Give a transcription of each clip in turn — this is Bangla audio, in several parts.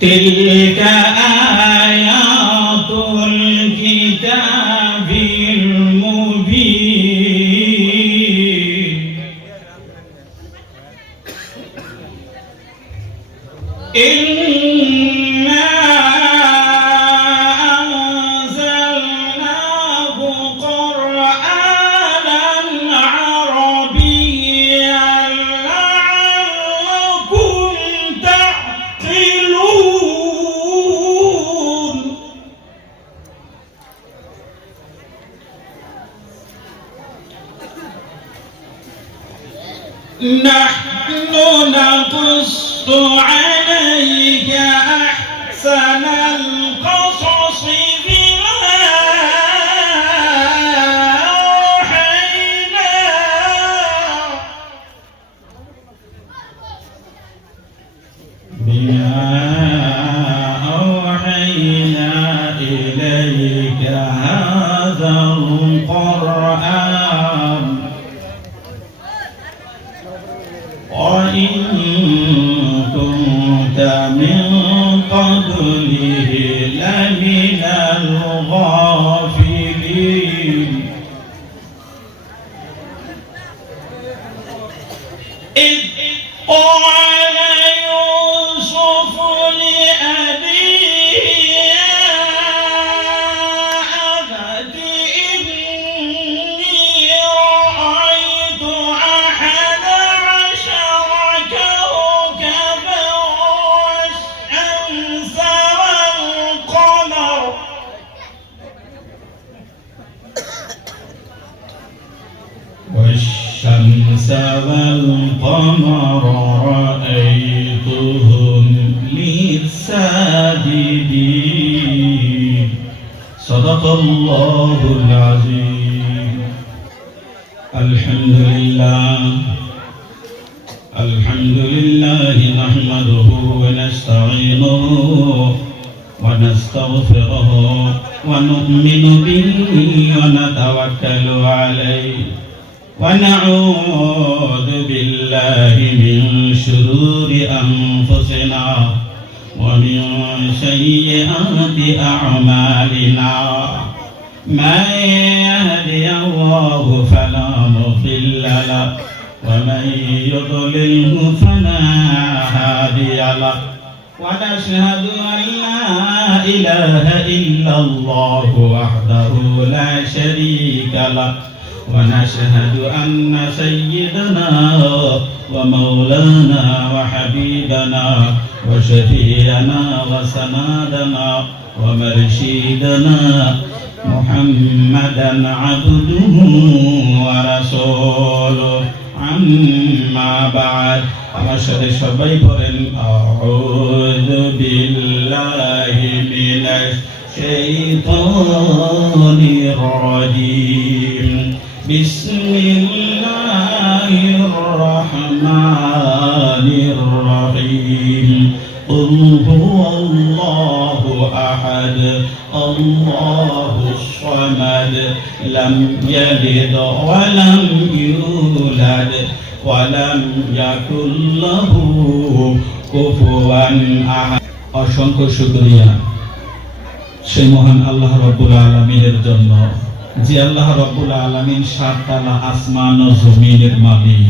تلك آيات الكتاب المبين إنا أنزلناه قرآنا عربيا لعلكم تعقلون نحن نقص عليك أحسن القصص بما أوحينا إليك هذا القرآن وإن كنت من قبله لمن الغافلين إذ قال يوسف لأبيه يا أبت إني رأيت أحد عشر كوكبا والشمس والقمر والقمر رأيتهم لي ساجدين صدق الله العظيم الحمد لله نحمده ونستعينه ونستغفره ونؤمن به ونتوكل عليه ونعوذ بالله من شرور أنفسنا ومن سيئات أعمالنا من يهدي الله فلا مضل له ومن يضلله فلا هادي له ونشهد أن لا إله إلا الله وحده لا شريك له ونشهد أن سيدنا ومولانا وحبيبنا وشفيعنا وسندنا ومرشدنا محمدا عبده ورسوله أما بعد أشهد সবাই পড়েন أعوذ بالله من الشيطان الرجيم بسم الله الرحمن الرحيم قل هو الله أحد الله الصمد لم يلد ولم يولد ولم يكن له كفوا أحد অসংখ্য শুকরিয়া সেই মহান আল্লাহ রাব্বুল আলামিনের জন্য যে আল্লাহ রাব্বুল আলামিন সাত তালা আসমান ও জমিনের মালিক,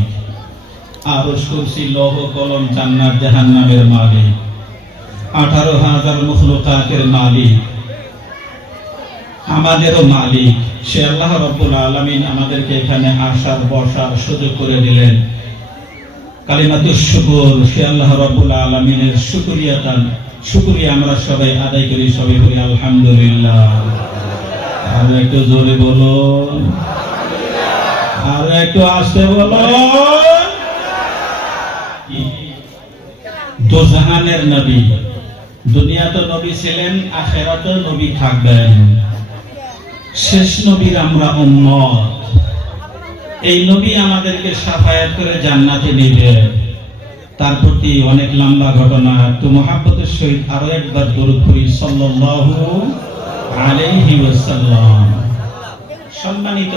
আরশ কুরসি লৌহ কলম জান্নাত জাহান্নামের মালিক, 18,000 মখলুকাতের মালিক, আমাদেরও মালিক। সে আল্লাহ রাব্বুল আলামিন আমাদেরকে এখানে আসার বসার সুযোগ করে দিলেন। কালিমাতুশ শুকর, সে আল্লাহ রাব্বুল আলামিনের শুকরিয়া আমরা সবাই আদায় করি, সবাই করি আলহামদুলিল্লাহ। আর একটু জোরে বলো, আর একটু আস্তে বলো। দোজাহানের নবী, দুনিয়াতে নবী ছিলেন, আখিরাতে নবী থাকবেন। শেষ নবীর আমরা উম্মত। এই নবী আমাদেরকে শাফায়াত করে জান্নাতে নেবেন। তার প্রতি অনেক লম্বা ঘটনা। তো মুহাব্বতের সহিত আরো একবার দরুদ পড়ি সাল্লাল্লাহু আলাইহি ওয়াসাল্লাম। সম্মানিত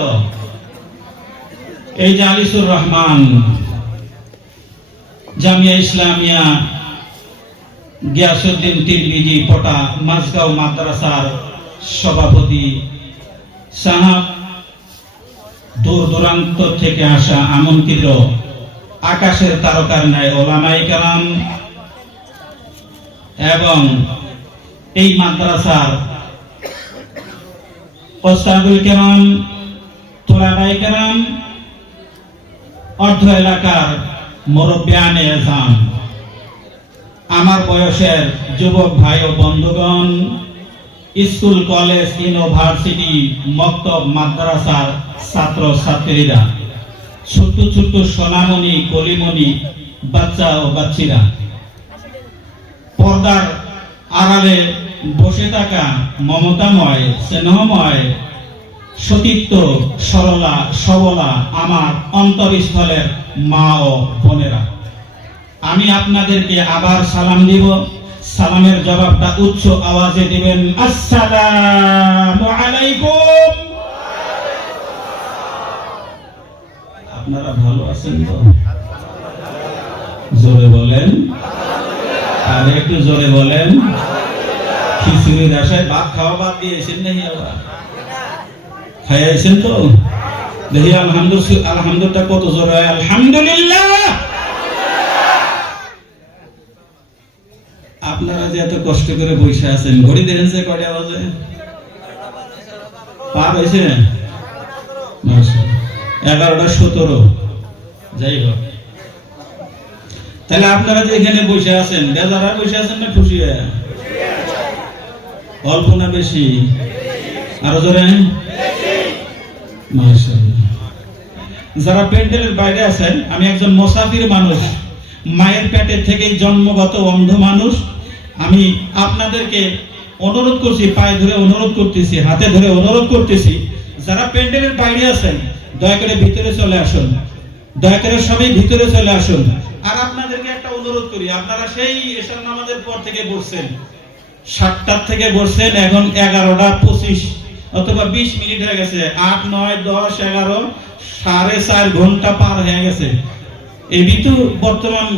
এই জালিসুর রহমান জামিয়া ইসলামিয়া গিয়াসউদ্দিন টিরমিজি পটা মাঝগাঁও মাদ্রাসার সভাপতি সাহাব, দূর দূরান্ত থেকে আসা আমন্ত্রিত আকাশের তারকার ন্যায় ওলামায়ে কেরাম এবং এই মাদ্রাসার ওস্তাদুল কেরাম, তোলাবায়ে কেরাম, অর্ধ এলাকার মুরব্বিয়ানে আযম, আমার বয়সের যুবক ভাই ও বন্ধুগণ, স্কুল কলেজ ইউনিভার্সিটি মক্তব মাদ্রাসার ছাত্র ছাত্রীরা, ছোট্ট ছোট্ট সোনামণি কলিমণি বাচ্চা ও বাচ্চিরা, পর্দার আড়ালে বসে থাকা মমতাময় স্নেহময় সতীত্ব সরলা সবলা আমার অন্তরস্থলের মা ও বোনেরা, আমি আপনাদেরকে আবার সালাম দিব। সালামের জবাবটা উচ্চ আওয়াজে দিবেন, আসসালামু আলাইকুম। আপনারা ভালো আছেন তো? জোরে বলেন, আর একটু জোরে বলেন। খিচুড়ির আশায় ভাত খাওয়া বাদ দিয়েছেন নাকি? আবার খাইয়েছেন তো? দেখি আলহামদুলিল্লাহ কত জোরে, আলহামদুলিল্লাহ। আপনারা যে এত কষ্ট করে বসে আছেন, ঘড়ি দেখেন যে কয়টা বাজে? পার হয়েছে 11:17। যাই হোক, তাহলে আপনারা যে এখানে বসে আছেন, বেজারা বসে আছেন না খুশি? অল্প না বেশি? আরো জোরে, মাশাআল্লাহ। যারা প্যান্ডেলের বাইরে আছেন, আমি একজন মুসাফির মানুষ, মায়ের পেটে থেকে জন্মগত অন্ধ মানুষ। আমি আপনাদেরকে অনুরোধ করছি, পায়ে ধরে অনুরোধ করতেছি, হাতে ধরে অনুরোধ করতেছি, যারা প্যান্ডেলের বাইরে আছেন দয়া করে ভিতরে চলে আসুন, দয়া করে সবাই ভিতরে চলে আসুন। আর আপনাদেরকে একটা অনুরোধ করি, আপনারা সেই এশার নামাজের পর থেকে বসছেন, 7টা থেকে বসছেন, এখন 11:25 অথবা 20 মিনিট হয়ে গেছে। 8, 9, 10, 11, 4.5 ঘন্টা পার হয়ে গেছে। এই ঋতু বর্তমান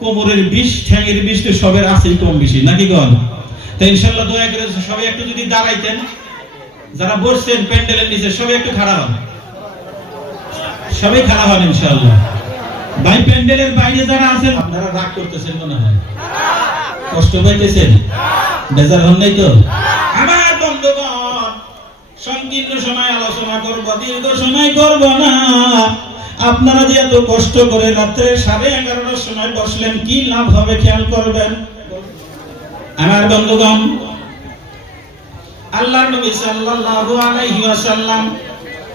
কোমরের বিষ, ঠ্যাঙের বিষ তো সবের আছে কম বেশি, নাকি গণ? তাই ইনশাআল্লাহ দয়া করে সবাই একটু যদি দাঁড়াইতেন, যারা বসছেন প্যান্ডেলের নিচে সবাই একটু খাড়া হন, সবাই খাড়া হন ইনশাআল্লাহ। ভাই প্যান্ডেলের বাইরে যারা আছেন, আপনারা রাগ করতেছেন মনে হয়, কষ্ট পাইতেছেন, বেজার হন নাই তো? আমার বন্ধুগণ, সংকীর্ণ সময় আলোচনা করব, দীর্ঘ সময় করব না। আপনারা যে এত কষ্ট করে রাত্রে 11:30টার সময় বসলেন, কি লাভ হবে খেয়াল করবেন। আমার বন্ধুগণ, আল্লাহর নবী সাল্লাল্লাহু আলাইহি ওয়াসাল্লাম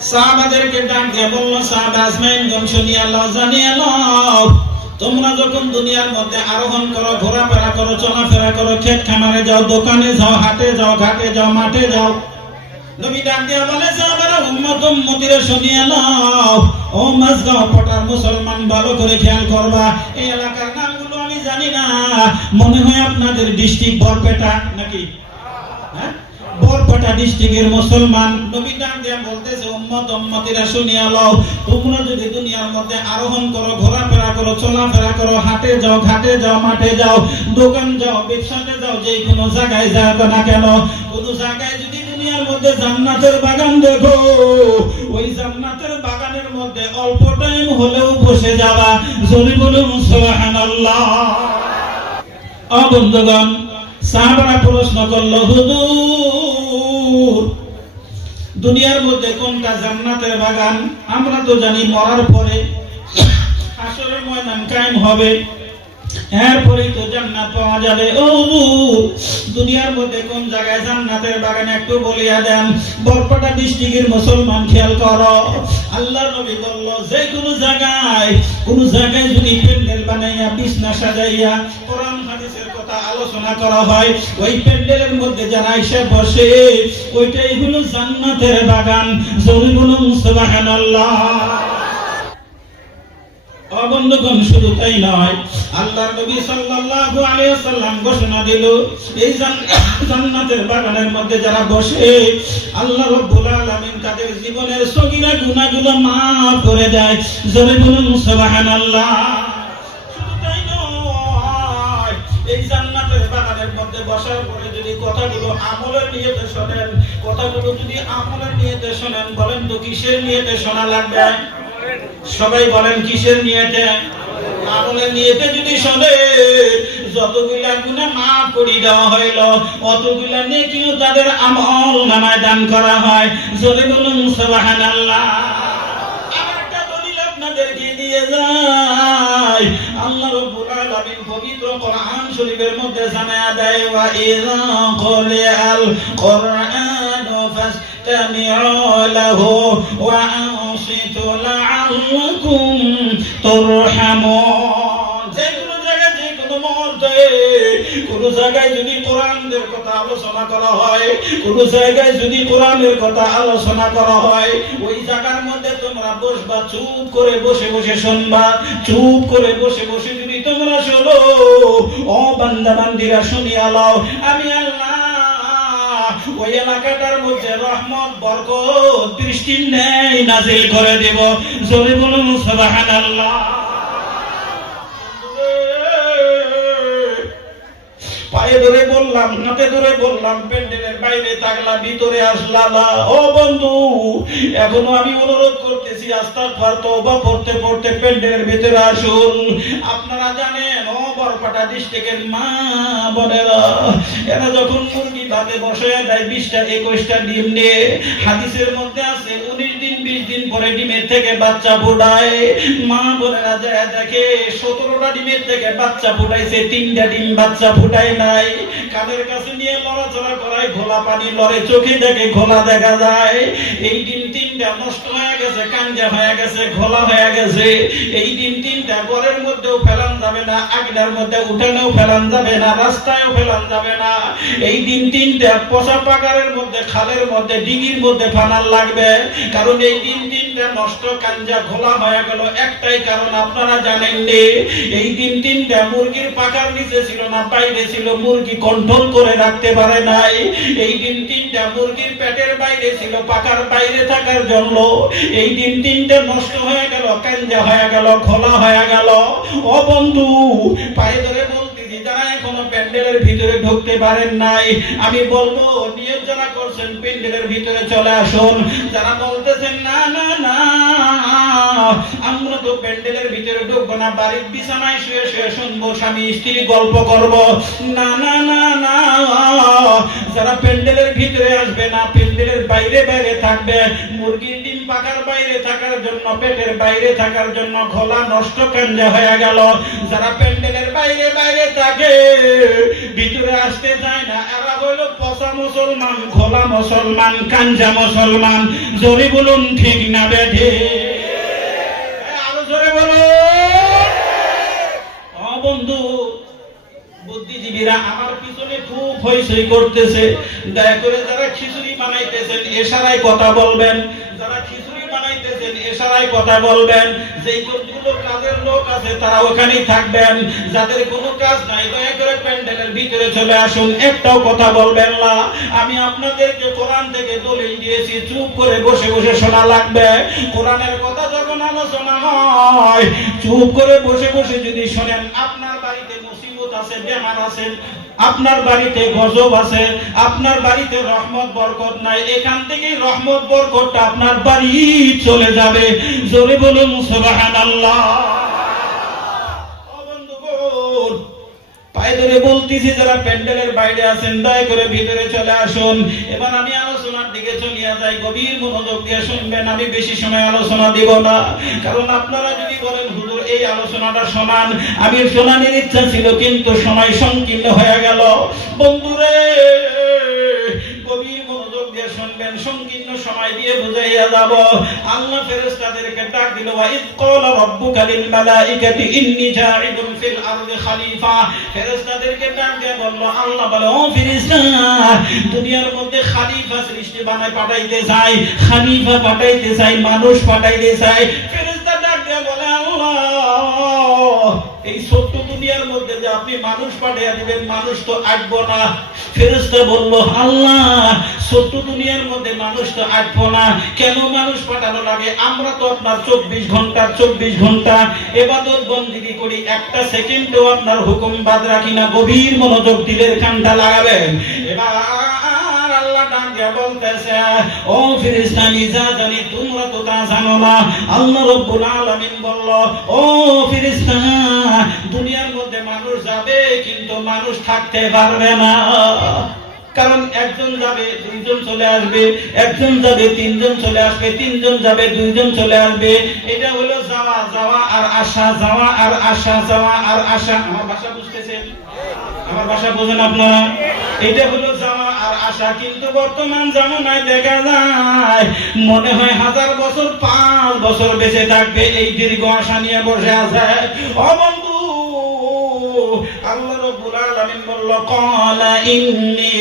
সাহাবাদেরকে ডাক দিয়ে বলল, সাহাবা আজমাইনগণ শুনিয়া লও, জানিয়া লও, তোমরা যখন দুনিয়ার মধ্যে আরোহণ করো, ঘোরাফেরা করো, চলাফেরা করো, ক্ষেত খামারে যাও, দোকানে যাও, হাটে যাও, ঘাটে যাও, মাঠে যাও, নবী ডাক দিয়া বলে, সাহাবারা উম্মত উম্মতিরা শুনিয়া লও, ও মাঝগাঁও পটার মুসলমান ভালো করে খেয়াল করবা। এই এলাকার নামগুলো আমি জানি না, মনে হয় আপনাদের ডিস্ট্রিক্ট বরপেটা নাকি? হ্যাঁ, বরপেটা ডিস্ট্রিক্টের মুসলমান। নবী ডাক দিয়া বলতেছে, উম্মত উম্মতিরা শুনিয়া লও, তোমরা যদি দুনিয়ার মধ্যে আরোহণ করো, ঘোরাফেরা করো, চলাফেরা করো, হাটে যাও, ঘাটে যাও, মাঠে যাও, দোকান যাও, ব্যবসাতে যাও, যে কোনো জায়গায় যাও না কেন, কোন জায়গায় যদি দুনিয়ার মধ্যে জান্নাতের বাগান দেখো, ওই জান্নাতের বাগানের মধ্যে অল্প টাইম হলেও বসে যাবা। জোরে বলুন সুবহানাল্লাহ। ও বন্ধুগণ, সাহাবারা প্রশ্ন করল, হুজুর দুনিয়ার মধ্যে কোনটা জান্নাতের বাগান? আমরা তো জানি মরার পরে হাসরের ময়দান কায়েম হবে, এরপরেই তো জান্নাত পাওয়া যাবে। ও দুনিয়ার মধ্যে কোন জায়গায় জান্নাতের বাগান একটু বলিয়া দেন। বরপেটা ডিস্ট্রিক্টের মুসলমান খেয়াল করো, আল্লাহর নবী বলল, যে কোনো জায়গায় যদি প্যান্ডেল বানাইয়া, বিছনা সাজাইয়া কোরআন হাদিসের কথা আলোচনা করা হয়, ওই প্যান্ডেলের মধ্যে যারা এসে বসে, ওইটাই হলো জান্নাতের বাগান। জোরে বলুন সুবহানাল্লাহ। বন্ধুগণ, শুধু তাই নয়, আল্লাহর নবী সাল্লাল্লাহু আলাইহি ওয়াসাল্লাম ঘোষণা দিল, এই জান্নাতের বাগানের মধ্যে যারা বসে, আল্লাহ রাব্বুল আলামিন তাদের জীবনের সগীরা গুনাহগুলো মাফ করে দেয়। জোরে বলুন সুবহানাল্লাহ। শুধু তাই নয়, এই জান্নাতের মধ্যে বসার পরে যদি কথাগুলো আমলের নিয়তে শোনেন, কথাগুলো যদি আমলের নিয়তে শোনেন, বলেন তো কিসের নিয়তে শোনা লাগবে? সবাই বলেন কিসের নিয়তে? আমলের নিয়তে যদি শোনে, যতগুলা গুনাহ মাফ করে দেওয়া হইল, অতগুলা নেকিও তাদের আমল নামায় দান করা হয়। জোরে বলুন সুবহানাল্লাহ। আরেকটা দলিল আপনাদেরকে দিয়ে যাই, আল্লাহ রাব্বুল আলামিন পবিত্র কোরআন শরীফের মধ্যে জানায়া দেয়, ওয়া ইযা ক্বারিআল কুরআনু ফাসতামিউ লাহু ওয়া আনসিতু লাআল্লাকুম তুরহামুন। যে কোনো মুহূর্তে কোন জায়গায় যদি কোরআনের কথা আলোচনা করা হয়, কোন জায়গায় যদি কোরআনের কথা আলোচনা করা হয়, ওই জায়গার মধ্যে তোমরা বসবা, চুপ করে বসে বসে শুনবা। চুপ করে বসে বসে যদি তোমরা শোনো, ও বান্দা বান্দিরা শুনিয়া লও, আমি আল্লাহ ওই এলাকাটার মধ্যে রহমত বরকত বৃষ্টির ন্যায় নাজিল করে দেব। জোরে বলুন সুবহানাল্লাহ। পায়ে ধরে বললাম, হাতে ধরে বললাম, প্যান্ডেলের বাইরে থাকলা, ভিতরে আসলা না। ও বন্ধু, এখনো আমি অনুরোধ করতেছি, আস্তাগফার তওবা পড়তে পড়তে প্যান্ডেলের ভিতরে আসুন। আপনারা জানেন, ও বরপাটা ডিস্ট্রিক্টের মা বোনেরা, এরা যখন মুরগি ভাতে বসে দেয় 20টা 21টা ডিম নিয়ে, হাদিসের মধ্যে আছে 19 দিন 20 দিন পরে ডিমের থেকে বাচ্চা ফোটায়। মা বোনেরা যায় দেখে 17টা ডিমের থেকে বাচ্চা ফোটাইছে, 3টা ডিম বাচ্চা ফুটায় নাই। কানের কাছে নিয়ে লড়াচড়া করায়, ঘোলা পানি লড়ে, চোখে দেখে ঘোলা দেখা যায়। এই ডিম 3টা নষ্ট হয়ে গেছে, কাঞ্জা হয়ে গেছে, ঘোলা হয়ে গেছে। এই ডিম 3টা ঘরের মধ্যেও ফেলান যাবে না, আগনার মধ্যে উঠানেও ফেলান যাবে না, রাস্তায়ও ফেলান যাবে না। এই ডিম 3টা পচা পাকারের মধ্যে, খালের মধ্যে, ডিঙির মধ্যে ফানার লাগবে। কারণ এই ডিম 3টা নষ্ট, কাঞ্জা, ঘোলা হয়ে গেল একটাই কারণ, আপনারা জানেন নি? এই ডিম 3টা মুরগির পাকার নিচে ছিল না, বাইরে ছিল, মুরগি কন্ট্রোল করে রাখতে পারে নাই। এই ডিম 3টা মুরগির পেটের বাইরে ছিল, পাকার বাইরে থাকার জন্য এই ডিম 3টা নষ্ট হয়ে গেল, কাঞ্জা হয়ে গেল, খোলা হয়ে গেল। ও বন্ধু, পায়ে ধরে বলতেছি, যারা এখনো প্যান্ডেলের ভিতরে ঢুকতে পারেন নাই, আমি বলবো নিয়ত যারা করছেন প্যান্ডেলের ভিতরে চলে আসুন। যারা বলতেছেন না না না আমরা তো প্যান্ডেলের ভিতরে ঢুকবো না, বাড়ির বিছানায় শুয়ে শুয়ে শুনবো, স্বামী স্ত্রী গল্প করব, না না না না, যারা প্যান্ডেলের ভিতরে আসবে না, প্যান্ডেলের বাইরে বাইরে থাকবে, মুরগির ডিম পাকার বাইরে থাকার জন্য, পেটের বাইরে থাকার জন্য খোলা নষ্ট কাঞ্জা হয়ে গেল, যারা প্যান্ডেলের বাইরে বাইরে থাকে, ভিতরে আসতে চায় না, এরা হইল পচা মুসলমান, খোলা মুসলমান, কাঞ্জা মুসলমান। জোরে বলুন ঠিক না বেঠে? আরো জোরে বলুন। ও বন্ধু, বুদ্ধিজীবীরা আমার পিছনে খুব হইচই করতেছে, দয়া করে যারা খিচুড়ি বানাইতেছেন এশারায় কথা বলবেন, যারা খিচুড়ি বানাইতেছেন এশারায় কথা বলবেন। যেই যতগুলো কাজের লোক আছে তারা ওখানেই থাকবেন, যাদের কোনো কাজ নাই দয়া করে প্যান্ডেলের ভিতরে চলে আসুন, একটাও কথা বলবেন না। আমি আপনাদেরকে কোরআন থেকে দলিল দিয়েছি, চুপ করে বসে বসে শোনা লাগবে। কোরআনের কথা যখন আলোচনা হয়, চুপ করে বসে বসে যদি শোনেন, আপনার বাড়িতে মুসিবত আছে, বেমার আছে, আপনার বাড়িতে গজব আছে, আপনার বাড়িতে রহমত বরকত নাই, এখান থেকেই রহমত বরকতটা আপনার বাড়ি চলে যাবে। জোরে বলুন সুবহানাল্লাহ। ও বন্ধুগণ, পায়ে ধরে বলতেছি, যারা প্যান্ডেলের বাইরে আছেন দয়া করে ভিতরে চলে আসুন। এবার আমি আলোচনার দিকে চলিয়া যাই, গভীর মনোযোগ দিয়ে শুনবেন। আমি বেশি সময় আলোচনা দিব না, কারণ আপনারা যদি বলেন হুজুর এই আলোচনাটা শোনান, আমি শোনানোর ইচ্ছা ছিল কিন্তু সময় সংকীর্ণ হয়ে গেল। বন্ধুরে, গভীর মনোযোগ দিয়ে শুনবেন, সংকীর্ণ সময় দিয়ে বুঝাইয়া যাব। আল্লাহ ফেরেশতাদেরকে ডাক দিল, ওয়া ইয ক্বালা রাব্বুকা লিল মালাইকাতি ইন্নী জাইলুন ফিল আরদি খলিফা। ফেরেশতাদেরকে ডাক দিয়ে বলল, আল্লাহ বলে, ও ফেরেশতা, দুনিয়ার মধ্যে খলিফা সৃষ্টি বানায় পাঠাইতে চাই, খলিফা পাঠাইতে চাই, মানুষ পাঠাইতে চাই। ফেরেশতা ডাক দিয়ে বলে, আল্লাহ এই ছোট্ট দুনিয়ার মধ্যে যে আপনি মানুষ পাঠিয়ে দিবেন, মানুষ তো আসবো না। ফেরেশতা বলল, আল্লাহ ছোট্ট দুনিয়ার মধ্যে মানুষ তো আসবো না, কেন মানুষ পাঠানো লাগে? আমরা তো আপনার 24 ঘন্টা ইবাদত বন্দেগী করি, একটা সেকেন্ডও আপনার হুকুম বাদ রাখি না। গভীর মনোযোগ দিলের কানটা লাগাবেন। এবার আল্লাহ ডাক দিয়ে বলতেছে, ও ফেরেশতা যা জানি তোমরা তো তা জানো না। আল্লাহ রাব্বুল আলামিন বলল, ও ফেরেশতা দুনিয়ার মধ্যে মানুষ যাবে কিন্তু মানুষ থাকতে পারবে না। কারণ একজন যাবে দুইজন চলে আসবে, একজন যাবে তিনজন চলে আসবে, তিনজন যাবে দুইজন চলে আসবে। এটা হলো যাওয়া যাওয়া আর আসা, যাওয়া আর আসা, যাওয়া আর আসা। আমার ভাষা বুঝতেছেন? আমার ভাষা বোঝেন আপনারা? এটা হলো যাওয়া আর আসা। কিন্তু বর্তমান জামানায় দেখা যায় মনে হয় 1000 বছর 5 বছর বেঁচে থাকবে, এই দীর্ঘ আশা নিয়ে বসে আছে। ও বন্ধু, আল্লাহ রাব্বুল আলামিন বলল, ক্বালা ইন্নী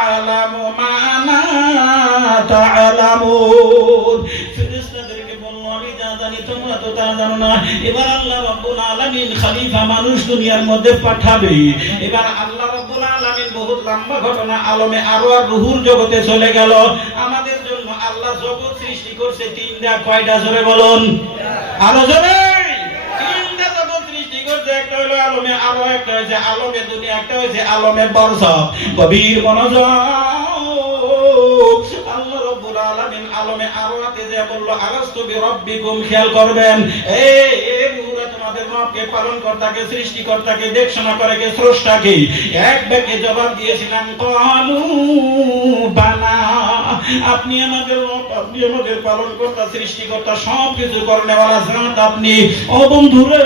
আ'লামু মা লা তা'লামুন। ফেরেশতাদেরকে বলল, আমি যা জানি তোমরা তো তা জানো না। এবার আল্লাহ রাব্বুল আলামিন খলিফা মানুষ দুনিয়ার মধ্যে পাঠাবে। এবার আল্লাহ রাব্বুল আলামিন বহুত লম্বা ঘটনা আলমে আরওয়াহ রূহুর জগতে চলে গেল। আমাদের জন্য আল্লাহ জগৎ সৃষ্টি করছে তিনটা। কয়টা? জোরে বলুন, আরো জোরে। একটা হলো আলমে আরো, একটা হয়েছে আলমে দুনিয়া, একটা হয়েছে আলমে বরজখ। গভীর মনোযোগ। আল্লাহ রাব্বুল আলামিন আলমে আরওয়াতে যে বলল, আলাস্তু বিরাব্বিকুম, খেয়াল করবেন, এই রূহরা তোমাদের রবকে, পালনকর্তাকে, সৃষ্টিকর্তাকে দেখশোনা করে কে? স্রষ্টাকে। এক বাক্যে জবাব দিয়েছিলাম, ক্বালু বালা, আপনি আমাদের রব, আপনি আমাদের পালনকর্তা, সৃষ্টিকর্তা, সব কিছু করনেওয়ালা জাত আপনি। ও বন্ধুরে,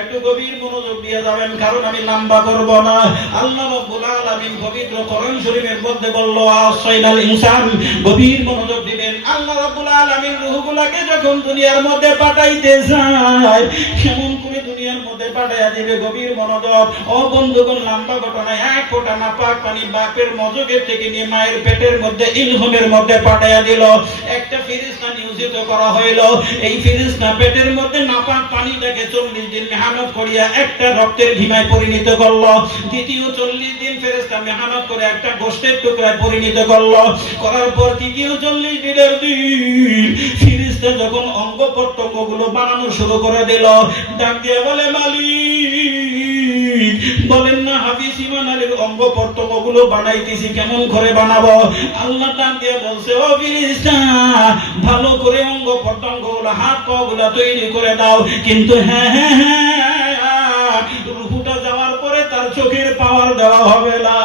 একটু গভীর মনোযোগ দিয়ে যাবেন, কারণ আমি লম্বা করব না। আল্লাহ রাব্বুল আলামিন পবিত্র কোরআন শরীফের মধ্যে বলল, আসাইনাল ইনসান, গভীর মনোযোগ দিবেন। আল্লাহ রাব্বুল আলামিন রূহগুলোকে যখন দুনিয়ার মধ্যে পাঠাইতে যায়, কেমন করে দুনিয়ার মধ্যে পাঠাইয়া দিবে? গভীর মনোযোগ। ও বন্ধুগণ, লম্বা ঘটনা। এক ফোঁটা নাপাক পানি বাপের মজগের থেকে নিয়ে মায়ের পেটের মধ্যে ইলহমের মধ্যে পাঠাইয়া দিল। একটা ফেরেশতা নিয়োজিত করা হইল। এই ফেরেশতা পেটের মধ্যে নাপাক পানিটাকে 40 দিন মেহনত করিয়া একটা রক্তের ঘিমায় পরিণত করলো। দ্বিতীয় 40 দিন ফেরেশতা মেহনত করে একটা গোশতের টুকরায় পরিণত করলো। করার পর তৃতীয় 40 দিনের দিন ফেরেশতা যখন অঙ্গ প্রত্যঙ্গ গুলো বানানো শুরু করে দিল, ডাক দিয়ে বলে, মালিক বলেন না হাফিজ ইমান আলীর অঙ্গ প্রত্যঙ্গ গুলো বানাইতেছি, কেমন করে বানাবো? আল্লাহ ডাক দিয়ে বলছে, ও ফেরেশতা ভালো করে অঙ্গ প্রত্যঙ্গ গুলো, হাত পা গুলো তৈরি করে দাও। কিন্তু রূহটা যাওয়ার পরে তার চোখের পাওয়ার দেওয়া হবে না।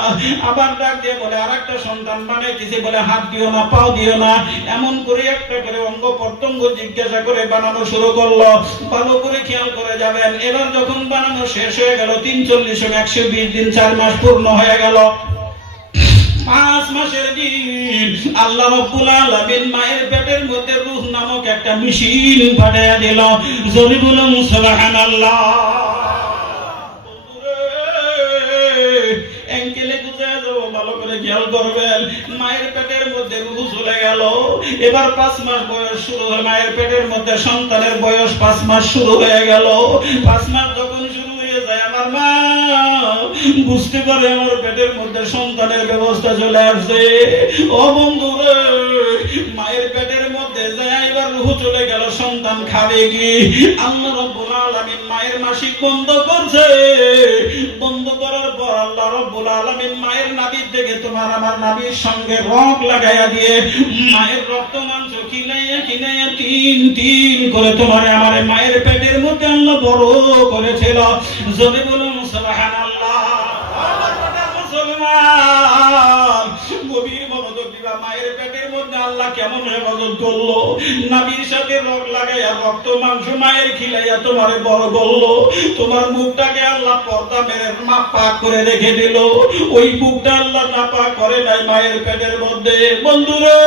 আবার ডাক দিয়ে বলে, আরেকটা সন্তান বানাইতেছি, বলে হাত দিও না, পাও দিও না। এমন করে একটা করে অঙ্গ প্রত্যঙ্গ জিজ্ঞাসা করে বানানো শুরু করলো। ভালো করে খেয়াল করে যাবেন। এবার যখন বানানো শেষ হয়ে গেল, 340 120 দিন, 4 মাস পূর্ণ হয়ে গেল। 5 মাসের দিন আল্লাহ রাব্বুল আলামিন মায়ের পেটের মধ্যে রূহ নামক একটা মেশিন পাঠিয়ে দিল। জোরে বলুন সুবহানাল্লাহ। ভালো করে খেয়াল করবেন। মায়ের পেটের মধ্যে রূহ চলে গেল। এবার 5 মাস বয়স শুরু হয়ে মায়ের পেটের মধ্যে সন্তানের বয়স 5 মাস শুরু হয়ে গেল। 5 মাস যখন শুরু হয়ে যায়, আমার মা বুঝতে পারে আমার পেটের মধ্যে সন্তানের ব্যবস্থা চলে আসছে। ও বন্ধুরে, মায়ের পেটের মধ্যে যায় এবার রূহ চলে গেল, সন্তান খাবে কি? আল্লাহ রাব্বুল আলামিন মায়ের মাসিক বন্ধ করছে। বন্ধ করার পর আল্লাহ রাব্বুল আলামিন মায়ের নাভির থেকে তোমার আমার নাভির সঙ্গে রক লাগাইয়া দিয়ে মায়ের রক্ত মাংস খিলাইয়া খিলাইয়া 3 করে তোমার আমার মায়ের পেটের মধ্যে আল্লাহ বড় করেছিল। জোরে বলুন সুবহানাল্লাহ। গভীর মনোযোগ দিবা। মায়ের পেটের মধ্যে আল্লাহ কেমন হেফাজত করলো? নাভির সাথে রক লাগাইয়া রক্ত মাংস মায়ের খিলাইয়া তোমারে বড় করলো। তোমার মুখটাকে আল্লাহ পর্দা মেরে নাপাক করে রেখে দিল। ওই মুখটা আল্লাহ নাপাক করে নাই মায়ের পেটের মধ্যে। বন্ধুরে,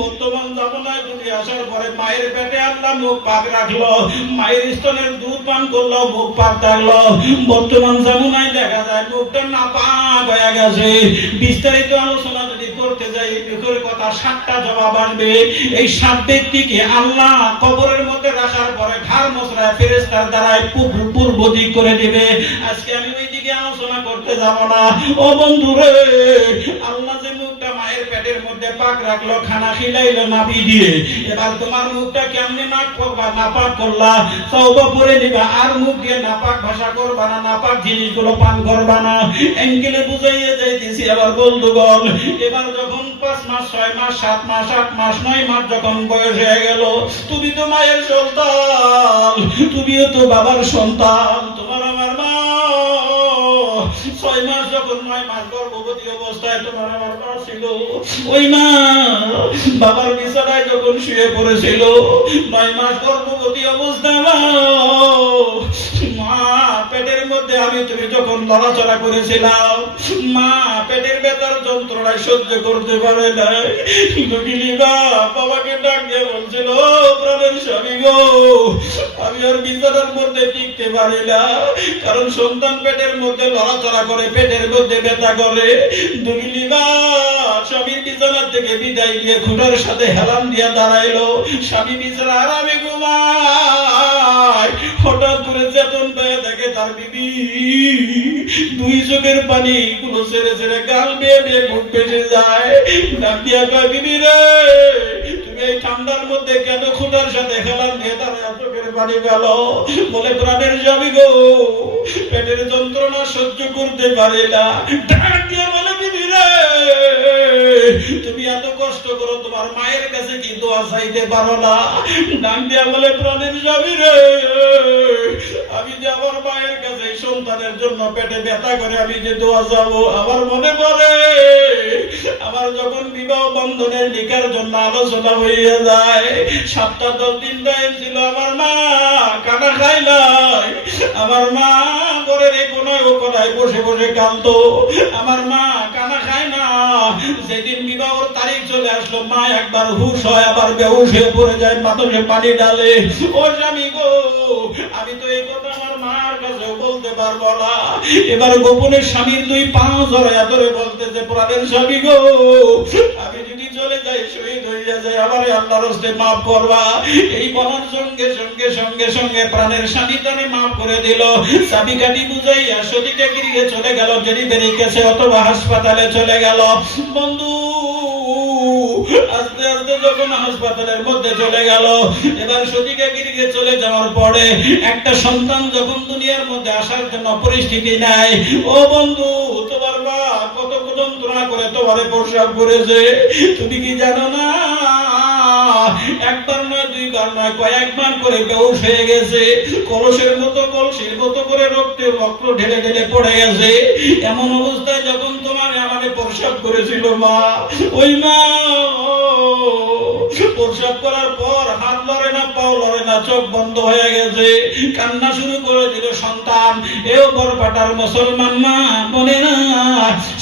বর্তমান জামানায় তুমি আসার পরে মায়ের পেটে আল্লাহ মুখ পাক রাখলো, মায়ের স্তনের দুধ পান করলো, মুখ পাক থাকলো। বর্তমান জামানায় দেখা যায় মুখটা নাপাক হয়ে গেছে। বিস্তারিত আলোচনা যদি করতে যাই এই মুখের কথা 7টা জবাব আসবে। এই 7 ব্যক্তিকে আল্লাহ কবরের মধ্যে রাখার পরে ঘাড় মোছড়ায় ফেরেশতার দ্বারাই পূর্ব দিক করে দিবে। আজকে আমি ওই দিকে আলোচনা করতে যাব না। ও বন্ধুরে, আল্লাহ যে মুখটা মায়ের পেটের মধ্যে পাক রাখলো, খানা খিলাইলো নাভি দিয়ে, এবার তোমার মুখটা কেমনে নাক করবা, নাপাক করলা, তওবা পড়ে দিবা, আর মুখ দিয়ে নাপাক ভাষা করবা না, নাপাক জিনিসগুলো পান করবা না। এঙ্গেলে বুঝাইয়ে যাইতেছি। আবার বন্ধুগণ, এবার যখন 5 মাস 6 মাস 7 মাস 8 মাস 9 মাস যখন বয়স হয়ে গেল, তুমি তো মায়ের সন্তান, তুমিও তো বাবার সন্তান। তোমার আমার মা 6 মাস যখন 9 মাস গর্ভবতী অবস্থায় তোমার আমার মা ছিল, ওই মা বাবার বিছানায় যখন শুয়ে পড়েছিল, 9 মাস গর্ভবতী অবস্থায় মা পেটের মধ্যে আমি তুমি যখন লড়াচড়া করেছিলাম, মা পেটের ব্যথার যন্ত্রণায় সহ্য করতে পারে নাই। বাবাকে ডাক দিয়ে বলছিল, প্রাণের স্বামী গো, আমি আর বিছানার মধ্যে টিকতে পারি না, কারণ সন্তান পেটের মধ্যে লড়াচড়া করে, পেটের মধ্যে ব্যথা করে। স্বামীর বিছানার থেকে বিদায় দিয়ে খুঁটার সাথে হেলান দিয়ে দাঁড়াইলো। স্বামী বিছানা আরামে ঘুমায়, হঠাৎ করে চেতন পেয়ে দেখে তার বিবি 2 চোখের পানি গুলো ছেড়ে ছেড়ে গাল বেয়ে বেয়ে মুখ ভেসে যায়। ডাক দিয়া কয়, বিবি রে, তুমি এই ঠান্ডার মধ্যে কেন খুঁটার সাথে হেলান দিয়ে দাঁড়ায় চোখের পানি গেল? বলে, প্রাণের স্বামী গো, পেটের যন্ত্রণা সহ্য করতে পারে না। ডাক দিয়া বলে, বিবি রে, তুমি এত কষ্ট করো, তোমার মায়ের কাছে কি দোয়া চাইতে পারো না? ডাক দিয়া বলে, প্রাণের স্বামী রে, আমি যে আমার মায়ের কাছে সন্তানের জন্য পেটে ব্যথা করে আমি যে দোয়া চাবো, আমার মনে পড়ে আমার যখন বিবাহ বন্ধনের নিকার জন্য আলোচনা হইয়া যায়, 7-10 দিন টাইম ছিল, আমার মা কাটা খাইলাই, আমার মা ঘরের এই কোনায় ও কোনায় বসে বসে কাঁদতো, আমার মা কানা খায় না। যেদিন বিবাহর তারিখ চলে আসলো, মা একবার হুশ হয়, আবার বেহুশ হয়ে পড়ে যায়, মাথে পানি ডালে। ও স্বামী গো, আমি তো এই কথা আমার মার কাছে বলতে পারবো না। এবার গোপনে স্বামীর 2 পা জড়াইয়া ধরে বলতেছে, প্রাণের স্বামী গো, আমি যদি চলে যাই, শহীদ হইয়া যায়, আমারে আল্লাহর হস্তে মাফ করবা। এই বলার সঙ্গে সঙ্গে সঙ্গে সঙ্গে প্রাণের স্বামী তারে মাফ করে দিল। চাবিকাঠি বুঝাইয়া সতীকে গিয়ে চলে গেল, ডেলিভারি কেসে অথবা হাসপাতালে চলে গেল। বন্ধু, আস্তে আস্তে যখন হাসপাতালের মধ্যে চলে গেল, এবার সতীকে গিয়ে চলে যাওয়ার পরে একটা সন্তান যখন দুনিয়ার মধ্যে আসার জন্য পরিস্থিতি নাই, ও বন্ধু, তোমার মা কত যন্ত্রণা করে তোমারে প্রসব করেছে, তুমি কি জানো না? একবার নয়, 2 বার নয়, কয়েকবার করে বেহুশ হয়ে গেছে, কলসের মতো কলসির মতো করে রক্ত ঢেলে ঢেলে পড়ে গেছে। এমন অবস্থায় যখন তোমার আমাকে প্রসব করেছিল মা, ওই মা প্রসব করার পর হাত লড়ে না, পাও লড়ে না, চোখ বন্ধ হয়ে গেছে, কান্না শুরু করে দিল সন্তান। এও বরপাটার মুসলমান মা বলে না,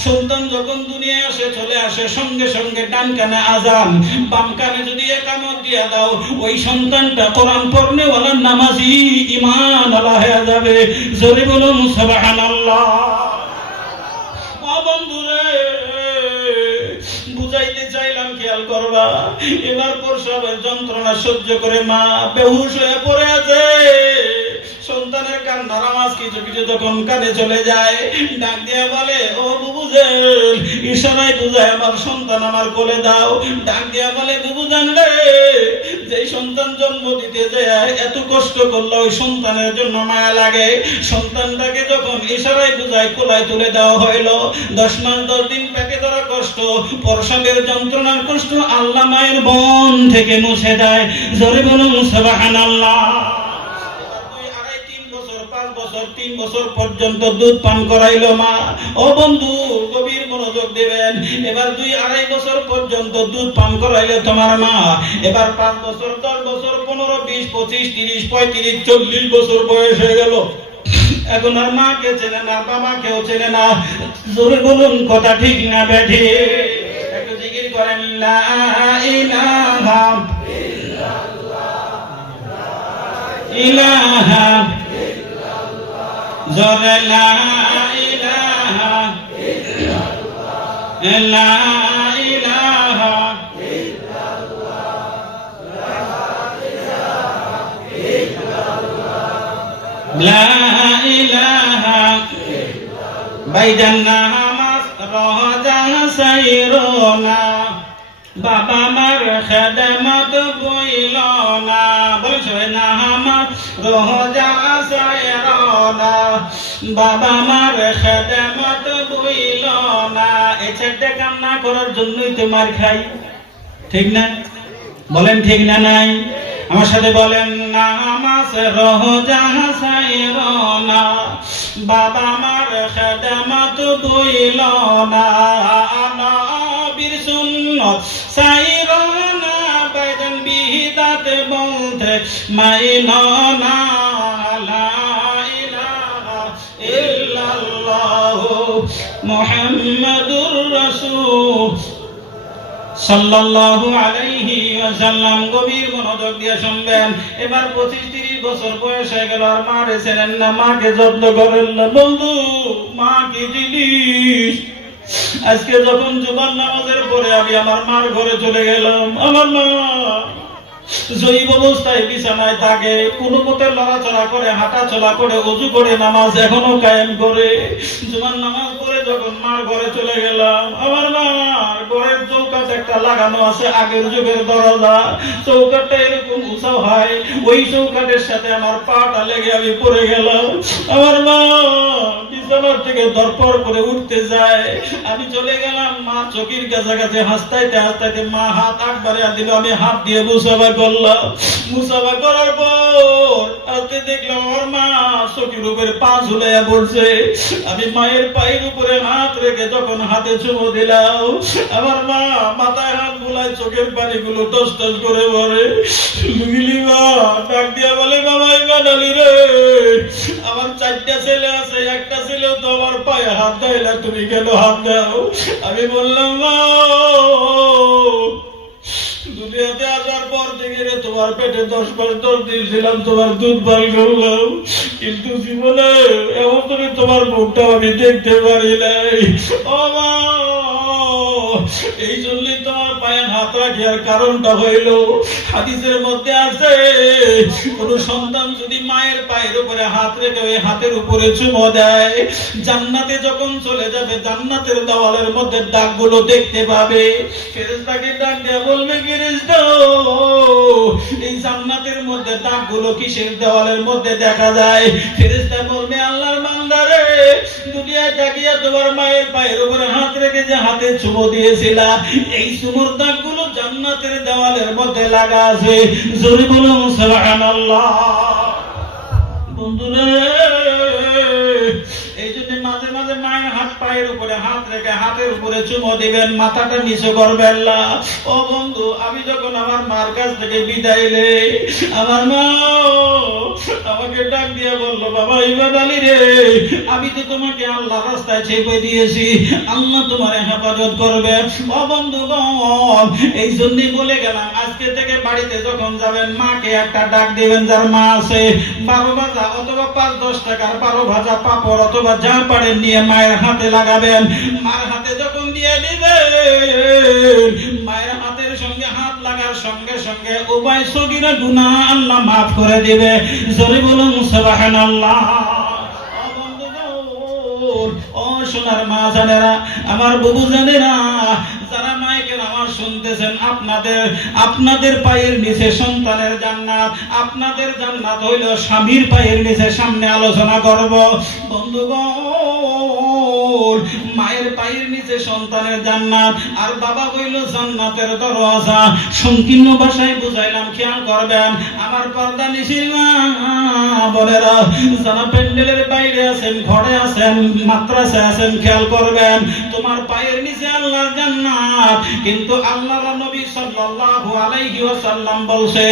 সন্তান যখন দুনিয়ায় আসে, চলে আসে, সঙ্গে সঙ্গে ডান কানে আযান, বাম কানে যদি একামত দিয়া দাও, ওই সন্তানটা কোরআন পড়নেওয়ালা নামাজি ঈমান আলা হয়ে যাবে। জোরে বলুন সুবহানাল্লাহ। বন্ধুরে, বুঝাইতে চাইলাম, খেয়াল করবা। এবার প্রসবের যন্ত্রণা সহ্য করে মা বেহুশ হয়ে পড়ে আছে। সন্তানের কান্নার আওয়াজ কিছু কিছু যখন কানে চলে যায়, ডাক দিয়ে বলে, ও বুবুজান, ইশারায় বুঝায় আমার সন্তান আমার কোলে দাও। ডাক দিয়ে বলে, বুবুজান রে, যে সন্তান জন্ম দিতে যায় এত কষ্ট করলো, ওই সন্তানের জন্য মায়া লাগে। সন্তানটাকে যখন ইশারায় বুঝায় কোলায় তুলে দেওয়া হইলো, 10 মাস 10 দিন পেটে ধরা কষ্ট, প্রসবের যন্ত্রণার কষ্ট আল্লাহ মায়ের মন থেকে মুছে দেয়। জোরে বলুন সুবহানাল্লাহ। 3 বছর পর্যন্ত দুধ পান করাইলো মা। ও বন্ধু, গভীর মনোযোগ দিবেন। এবার 2-2.5 বছর পর্যন্ত দুধ পান করাইলো তোমার মা। এবার 5 বছর 10 বছর 15 20 25 30 35 40 বছর বয়স হয়ে গেল। এখন আর মাকে চেনে না, বাবাকেও চেনে না। জোরে বলুন, কথা ঠিক না বেঠি? একটু জিকির করেন, লা ইলাহা ইলাহা জোরে লা ইলাহা ইল্লাল্লাহ, লা ইলাহা লা ইলাহা বাইজান নামাজ রোজা সাইরো না বাবা মার খেদমত বইল না বলে সবাই নামাজ রোজা সাইরো না বাবা মার খেদমত বইল না এই চারটে কাম না করার জন্যই তোমার খাই ঠিক না বলেন ঠিক না নাই আমার সাথে বলেন নামাজ রোজা সাইরো না বাবা মার খেদমত বইল না নবীর সুন্নাত সাইরো না বাইজান বিদাত বলতে মাইনো না লা ইলাহা ইল্লাল্লাহ মুহাম্মাদুর রাসূল সাল্লাল্লাহু আলাইহি ওয়াসাল্লাম গভীর মনোযোগ দিয়ে শুনবেন এবার 25-30 বছর বয়স হয়ে গেল আর মা রেছেন না মাকে যত্ন করেন না বন্ধু মা কি জিনিস আজকে যখন জুমার নামাজের পরে আমি আমার মার ঘরে চলে গেলাম আমার মা জৈব অবস্থায় বিছানায় থাকে কোনো মতে লড়াচড়া করে হাঁটা চলা করে ওযু করে নামাজ এখনো কায়েম করে জুমার নামাজ পড়ে যখন মার ঘরে চলে গেলাম আমার মার ঘরের চৌকাঠ একটা লাগানো আছে আগের যুগের দরজা চৌকাঠটা এরকম উঁচা হয় ওই চৌকাঠের সাথে আমার পাটা লেগে আমি পড়ে গেলাম আমার মা বিছানার থেকে দরপর করে উঠতে যায় আমি চলে গেলাম মা চকির কাছাকাছি হাসতাইতে হাসতাইতে মা হাত একবারে দিল আমি হাত দিয়ে মুসাফা করলাম মুসাফা করার পর আজকে দেখলাম আমার মা চকির উপরে পা ঝুলাইয়া পড়ছে আমি মায়ের পায়ের উপরে হাত রেখে যখন হাতে চুমো দিলাম আমার মা মাথায় হাত বুলায় চোখের পানিগুলো টস টস করে পড়ে লুগিলি মা ডাক দিয়া বলে বাবা ইমানালি রে আমার 4টা ছেলে আছে একটা ছেলে তো আমার পায়ে হাত দেয় না তুমি কেন হাত দাও আমি বললাম মা দুনিয়াতে আসার পর থেকে রে তোমার পেটে 10 মাস 10 দিন ছিলাম তোমার দুধ পান করলাম কিন্তু জীবনে এমন করে তোমার মুখটা আমি দেখতে পারি নাই ও মা এই জন্যই তোমার পায়ে হাত রাখি আর কারণটা হইল হাদিসের মধ্যে আছে কোন সন্তান যদি মায়ের পায়ের উপরে হাত রেখে ওই হাতের উপরে চুমো দেয় জান্নাতে যখন চলে যাবে জান্নাতের দেওয়ালের মধ্যে দাগগুলো দেখতে পাবে ফেরেশতাকে ডাক দিয়ে বলবে ফেরেশতা এই জান্নাতের মধ্যে দাগগুলো কিসের দেওয়ালের মধ্যে দেখা যায় ফেরেশতা বলবে আল্লাহর বান্দারে দুনিয়ায় তাকিয়ে তোমার মায়ের পায়ের উপরে হাত রেখে যে হাতে চুমো দিয়েছিলা এই চুমোর দাগগুলো জান্নাতের দেওয়ালের মধ্যে লাগা আছে জোরে বলুন সুবহানাল্লাহ বন্ধুরা এই জন্য মাঝে মাঝে মায়ের হাত পায়ের উপরে হাত রেখে হাতের উপরে চুমো দিবেন মাথাটা নিচু করবেন না ও বন্ধু আমি যখন আমার মার কাছ থেকে বিদায় নেই আমার মা আমাকে ডাক দিয়ে বললো বাবা ইবাদ আলী রে আমি তো তোমাকে আল্লাহ রাস্তায় ছেপে দিয়েছি আল্লাহ তোমার হেফাজত করবে ও বন্ধুগণ এই জন্যই বলে গেলাম আজকে থেকে বাড়িতে যখন যাবেন মাকে একটা ডাক দিবেন যার মা আছে 12 ভাজা অথবা 5-10 টাকার 12 ভাজা পাপড় অথবা যা পারেন নিয়ে মায়ের হাতে লাগাবেন মার হাতে যখন দিয়ে দিবেন মায়ের হাতের সঙ্গে হাত লাগার সঙ্গে সঙ্গে উভয় সগীরা গুনাহ আল্লাহ মাফ করে দিবে জোরে বলুন সুবহানাল্লাহ ও সোনার মা জানেরা আমার বুবু জানেরা যারা মাইকের আমার শুনতেছেন আপনাদের পায়ের নিচে সন্তানের জান্নাত আপনাদের জান্নাত হইল স্বামীর পায়ের নিচে সামনে আলোচনা করব বন্ধুগণ মায়ের পায়ের নিচে সন্তানের জান্নাত আর বাবা হইল জান্নাতের দরওয়াজা সংকীর্ণ ভাষায় বুঝাইলাম খেয়াল করবেন আমার পর্দা নিশির মা বোনেরা যারা প্যান্ডেলের বাইরে আছেন ঘরে আছেন মাদ্রাসায় আছেন খেয়াল করবেন তোমার পায়ের নিচে আল্লাহর জান্নাত কিন্তু আল্লাহর নবী সাল্লাল্লাহু আলাইহি ওয়াসাল্লাম বলছে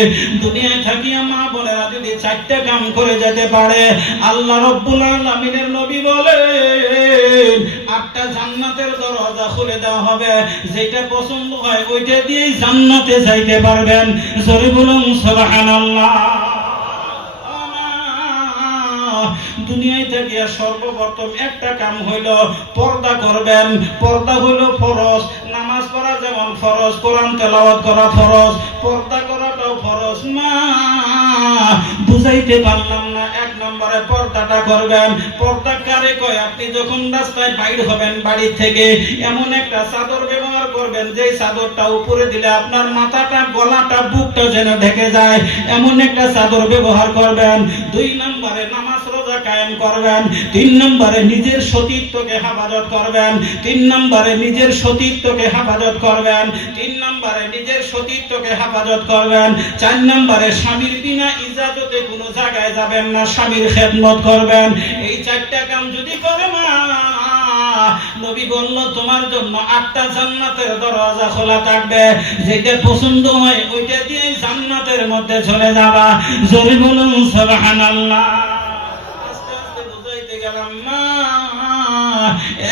দুনিয়ায় থাকিয়া মা বোনেরা যদি 4টা কাম করে যেতে পারে আল্লাহ রাব্বুল আলামিনের নবী বলেন 8টা জান্নাতের দরজা খুলে দেওয়া হবে যেটা পছন্দ হয় ওইটা দিয়েই জান্নাতে যাইতে পারবেন জোরে বলুন সুবহানাল্লাহ দুনিয়ায় থেকে সর্বপ্রথম একটা কাম হইল পর্দা করবেন পর্দা হইল ফরজ নামাজ পড়া যেমন ফরজ কোরআন তেলাওয়াত করা ফরজ পর্দা করাটাও ফরজ না বুঝাইতে পারলাম না 1 নম্বর নম্বরে পর্দাটা করবেন। পর্দা কারে কয়? আপনি যখন রাস্তায় বাইর হবেন বাড়ি থেকে, এমন একটা চাদর ব্যবহার করবেন যে চাদরটা উপরে দিলে আপনার মাথাটা, গলাটা, বুকটা যেন ঢেকে যায়, এমন একটা চাদর ব্যবহার করবেন। 2 নম্বরে নামাজ রোজা কায়েম করবেন। 3 নম্বরে নিজের সতীত্বকে হেফাজত করবেন। 3 নম্বরে নিজের সতীত্বকে হেফাজত করবেন। 3 নম্বরে নিজের সতীত্বকে হেফাজত করবেন। 4 নম্বরে স্বামীর বিনা ইজাজতে কোনো জায়গায় যাবেন না, স্বামীর খেদমত করবেন। এই 4টা কাম যদি করে না, নবী বলল তোমার জন্য 8টা জান্নাতের দরজা খোলা থাকবে, যেটা পছন্দ হয় ওইটা দিয়ে জান্নাতের মধ্যে চলে যাবা। জোরে বলুন সুবহানাল্লাহ। আস্তে আস্তে বুঝাইতে গেলাম না।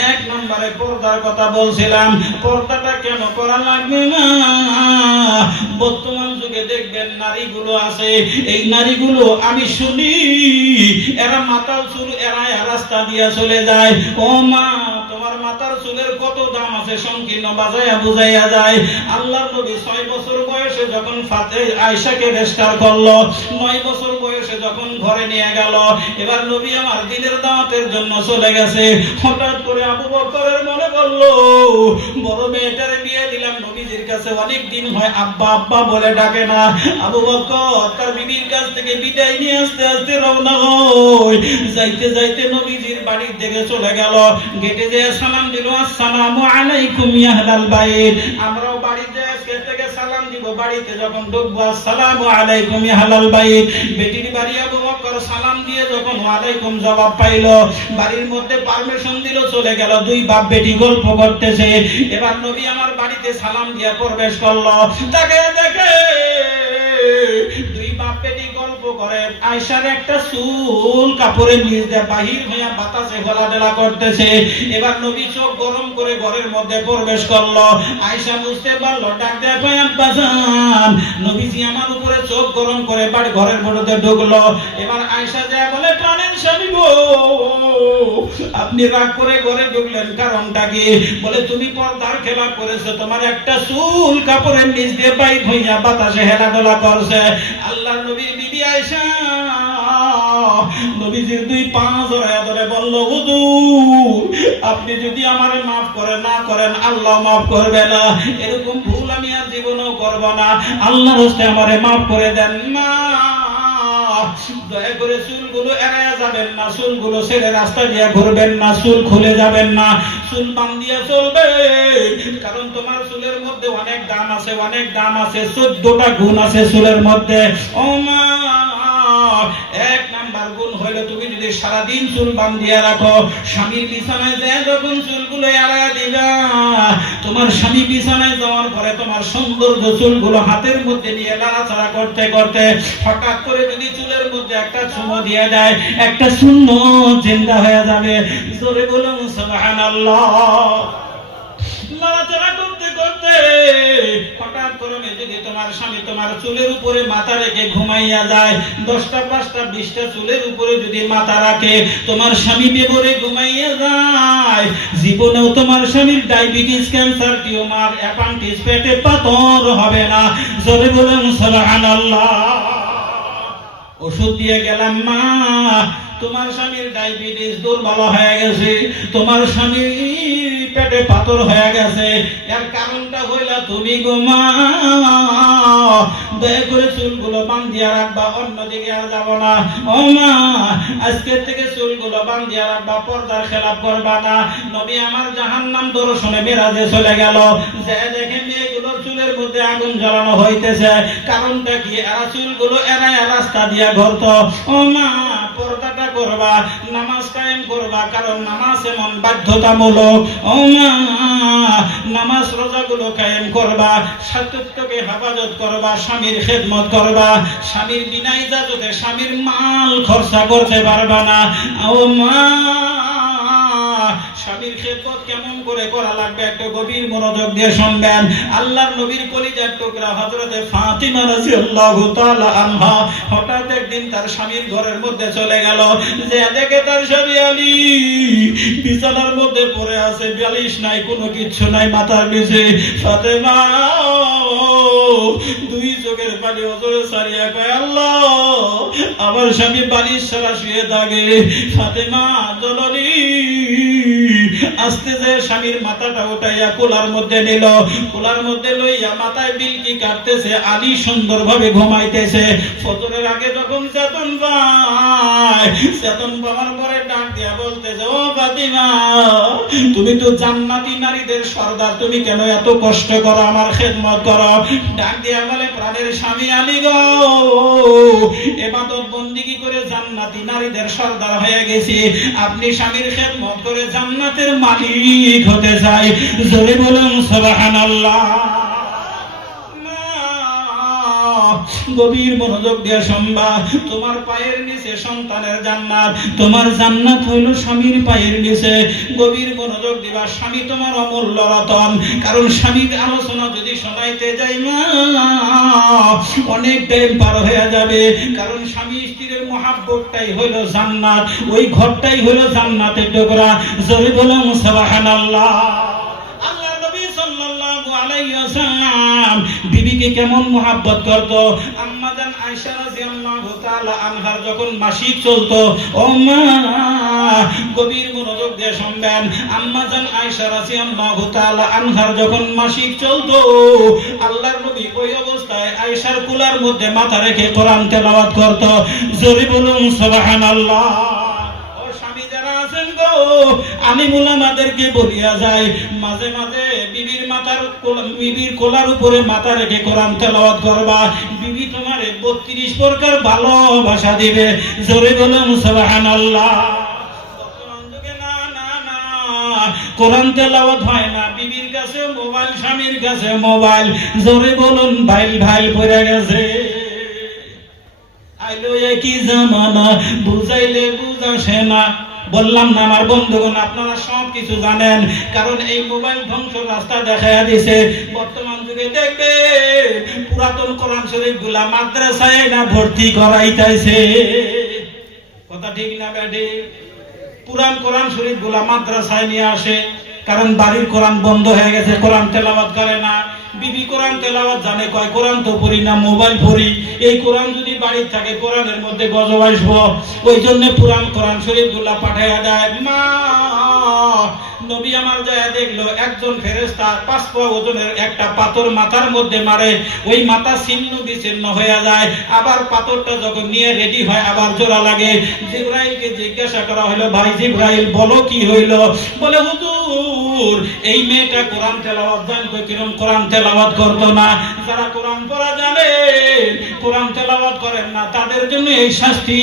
1 নম্বরে পর্দার কথা বলছিলাম। পর্দাটা কেন করা লাগবে না? বর্তমান যুগে দেখবেন নারীগুলো আছে, এই নারীগুলো আমি শুনি এরা মাথার চুল এরায় রাস্তা দিয়ে চলে যায়। ও মা, তোমার মাথার চুলের কত দাম আছে সংকীর্ণ বাজায়া বুঝাইয়া যায়। আল্লাহর নবী 6 বছর বয়সে যখন আয়েশাকে রেস্টার করলো, 9 বছর বয়সে যখন ঘরে নিয়ে গেল, এবার নবী আমার দিনের দাওয়াতের জন্য চলে গেছে। হঠাৎ করে আবু বকরের মনে পড়ল, বড় মেয়েটারে বিয়ে দিলাম নবীজির কাছে অনেক দিন হয়, আব্বা আব্বা বলে ডাকে না। আবু বকর তার বিবির কাছ থেকে বিদায় নিয়ে আস্তে আস্তে রওনা হয়। যাইতে যাইতে নবীজির বাড়ির দিকে চলে গেল। গেটে যে সালাম দিল, আসসালামু আলাইকুম ইয়া আহলাল বাইত। আমরাও বাড়িতে আজকে থেকে সালাম দিব, বাড়িতে যখন ঢুকবো আসসালামু আলাইকুম ইয়া আহলাল বাইত। বেটির বাড়ি আবু বকর সালাম দিয়ে যখন ওয়ালাইকুম জবাব পাইল, বাড়ির মধ্যে পারমিশন দিল, চলে গেল। 2 বাপ বেটি গল্প করতেছে। এবার নবী আমার বাড়িতে সালাম দিয়ে প্রবেশ করলো। তাকে দেখে 2 বাপ বেটি গল্প করে। আয়েশার একটা চুল কাপড়ের নিচ দিয়ে বাহির হইয়া বাতাসে ঘোলাঢেলা করতেছে। এবার নবী চোখ গরম করে ঘরের মধ্যে প্রবেশ করলো। আয়েশা বুঝতে পারলো, ডাক দেয়া কয় আব্বা জান, নবীজি আমার উপরে চোখ গরম করে বাড়ি ঘরের মধ্যে ঢুকলো। এবার আয়েশা যায় বলে, প্রাণের স্বামী গো, আপনি রাগ করে ঘরে ঢুকলেন, কারণটা কি? বলে তুমি পর্দার খেলাপ করেছো, তোমার একটা চুল কাপড়ের নিচ দিয়ে বাইর হইয়া বাতাসে হেলাধুলা করছে। আল্লাহর নবীর বিবি আয়েশা নবীজির 2 পা জড়ায়া ধরে বলল, হুজুর আপনি যদি আমারে মাফ করে না করেন, আল্লাহ মাফ করবে না। এরকম ভুল আমি আর জীবনেও করব না, আল্লাহর হস্তে আমারে মাফ করে দেন না। দয়া করে চুলগুলো এড়ায়া যাবেন না, চুলগুলো ছেড়ে রাস্তা দিয়ে ঘুরবেন না, চুল খুলে যাবেন না, চুল বাঁধিয়ে চলবে। কারণ তোমার চুলের মধ্যে অনেক দাম আছে, অনেক দাম আছে। 14টা গুণ আছে চুলের মধ্যে। ও মা, 1 নাম্বার গুণ হইলো তুমি যদি সারাদিন চুল বাঁধিয়ে রাখো, স্বামীর বিছানায় যায় যখন চুলগুলো এড়ায়া দিবা, তোমার স্বামী বিছানায় যাওয়ার পরে তোমার সৌন্দর্য চুলগুলো হাতের মধ্যে নিয়ে নাড়াচাড়া করতে করতে হঠাৎ করে যদি চুলের মধ্যে একটা চুমো দিয়ে দেয়, একটা সুন্নত জিন্দা হয়ে যাবে। জোরে বলুন সুবহানাল্লাহ। নাড়াচাড়া করতে করতে হঠাৎ করে যদি তোমার স্বামী তোমার চুলের উপরে মাথা রেখে ঘুমাইয়া যায়, 10টা 5টা 20টা চুলের উপরে যদি মাথা রাখে, তোমার স্বামী বেবরে ঘুমাইয়া যায়, জীবনেও তোমার স্বামীর ডায়াবেটিস, ক্যান্সার, টিউমার, অ্যাপেন্ডিক্স, পেটে পাথর হবে না। জোরে বলুন সুবহানাল্লাহ। ওষুধ দিয়ে গেলাম মা, তোমার স্বামীর ডায়াবেটিস দুর্বল হয়ে গেছে, তোমার স্বামীর পেটে পাথর হয়ে গেছে, এর কারণটা হইলা তুমি ঘুমা। দয়া করে চুলগুলো বাঁধিয়া রাখবা, অন্যদিকে আর যাব না। ও মা, আজকে থেকে চুলগুলো বাঁধিয়া রাখবা, পর্দার খেলাপ করবা না। নবী আমার জাহান্নাম দর্শনে মেরাজে চলে গেল, যে দেখে মেয়েগুলোর চুলের মধ্যে আগুন জ্বালানো হইতেছে। কারণটা কি? এরা চুলগুলো এরায় রাস্তা দিয়া ঘুরতো। ও মা, পর্দাটা করবা, নামাজ কায়েম করবা, কারণ নামাজ এমন বাধ্যতামূলক। ও মা, নামাজ রোজাগুলো কায়েম করবা, সতীত্বকে হেফাজত করবা, স্বামীর খেদমত করবা। স্বামীর বিনা ইজাজতে স্বামীর মাল খরচা করতে পারবা না। ও মা, স্বামীর খেদমত কেমন করে করা লাগবে একটু গভীর মনোযোগ দিয়ে শুনবেন। আল্লাহর নবীর কলিজার টুকরা হযরতে ফাতিমা রাদিয়াল্লাহু তাআলা আনহা হঠাৎ একদিন তার স্বামীর ঘরের মধ্যে চলে গেল, যে দেখে তার স্বামী আলী বিছানার মধ্যে পড়ে আছে, বালিশ নাই, কোনো কিচ্ছু নাই মাথার নিচে। ফাতেমা দুই চোখের পানি অজরে সারিয়া কয় আল্লাহ আমার স্বামী বালিশ ছাড়া শুয়ে থাকে। ফাতেমা জননী আস্তে যে স্বামীর মাথাটা উঠাইয়া কোলার মধ্যে নিল, কোলার মধ্যে লইয়া মাথায় বিলকি কাটতেছে, আলী সুন্দরভাবে ঘুমাইতেছে। ফজরের আগে যখন চেতন পায়, চেতন পাওয়ার পরে ডাক দিয়া বলতেছে ও ফাতিমা তুমি তো জান্নাতি নারীদের সর্দার, তুমি কেন এত কষ্ট করো, আমার খেদমত করো? ডাক দিয়া বলে প্রাণের স্বামী আলী গো, ইবাদত বন্দেগী করে জান্নাতি নারীদের সর্দার হয়ে গেছি, আপনি স্বামীর খেদমত করে জান্নাতের মালিক হতে চাই। জোরে বলুন সুবহানাল্লাহ। গভীর মনোযোগ দিয়ে শুনবা, তোমার পায়ের নিচে সন্তানের জান্নাত, তোমার জান্নাত হইল স্বামীর পায়ের নিচে। গভীর মনোযোগ দিবা, স্বামী তোমার অমূল্য রতন। কারণ স্বামীর আলোচনা যদি শোনাইতে যাই না অনেক টাইম পার হয়ে যাবে। কারণ স্বামী স্ত্রীর মহাব্বতটাই হইল জান্নাত, ওই ঘরটাই হইল জান্নাতের টুকরা। জোরে বলুন সুবহানাল্লাহ। বিবিকে কেমন মহাব্বত করত। আম্মা জান আয়েশা রাদিয়াল্লাহু তাআলা আনহার যখন মাসিক চলতো, ও মা গভীর মনোযোগ দিয়ে শুনবেন, আম্মা জান আয়েশা রাদিয়াল্লাহু তাআলা আনহার যখন মাসিক চলতো, আল্লাহর নবী ওই অবস্থায় আয়েশার কুলার মধ্যে মাথা রেখে কোরআন তেলাওয়াত করত। জোরে বলুন সুবহানাল্লাহ। আমি মুলামাদেরকে বলিয়া যাই, মাঝে মাঝে বিবির কোলার উপরে মাথা রেখে কোরআন তেলাওয়াত করবা, বিবি তোমারে 32 প্রকার ভালোবাসা দিবে। জোরে বলুন সুবহানাল্লাহ। কোরআন তেলাওয়াত হয় না, বিবির কাছে মোবাইল, স্বামীর কাছে মোবাইল। জোরে বলুন ভাইল ভাইল পড়ে গেছে। আইলো একই জামানা, বুঝাইলে বুঝাসে না। বললাম না আমার বন্ধুগণ, আপনারা সব কিছু জানেন, কারণ এই মোবাইল ধ্বংস রাস্তা দেখাইয়া দিছে। বর্তমান যুগে দেখবে পুরাতন কোরআন শরীফ গুলা মাদ্রাসায় না ভর্তি করাইতেছে। কথা ঠিক না বেঠি? পুরান কোরআন শরীফ গুলা মাদ্রাসায় নিয়ে আসে, কারণ বাড়ির কোরআন বন্ধ হয়ে গেছে, কোরআন তেলাওয়াত করে না। বিবি কোরআন তেলাওয়াত জানে, কয় কোরআন তো পড়ি না, মোবাইল পড়ি। এই কোরআন যদি বাড়ির থাকে কোরআনের মধ্যে গজব আসবো, ওই জন্য পুরান কোরআন শরীফ গুলা পাঠাইয়া দেয়। মা নবী আমার যায় দেখলো একজন ফেরেশতা 5 পা ওজনের একটা পাথর মাথার মধ্যে মারে, ওই মাথা ছিন্ন বিচ্ছিন্ন হয়ে যায়। আবার পাথরটা যখন নিয়ে রেডি হয় আবার জোড়া লাগে। জিবরাইলকে জিজ্ঞাসা করা হলো, ভাই জিবরাইল বলো কি হইল? বলে হুজুর এই মেয়েটা কোরআন তেলাওয়াত জানতো, কিরকম কোরআন তেলাওয়াত করতো না। যারা কোরআন পড়া জানে কোরআন তেলাওয়াত করেন না, তাদের জন্য এই শাস্তি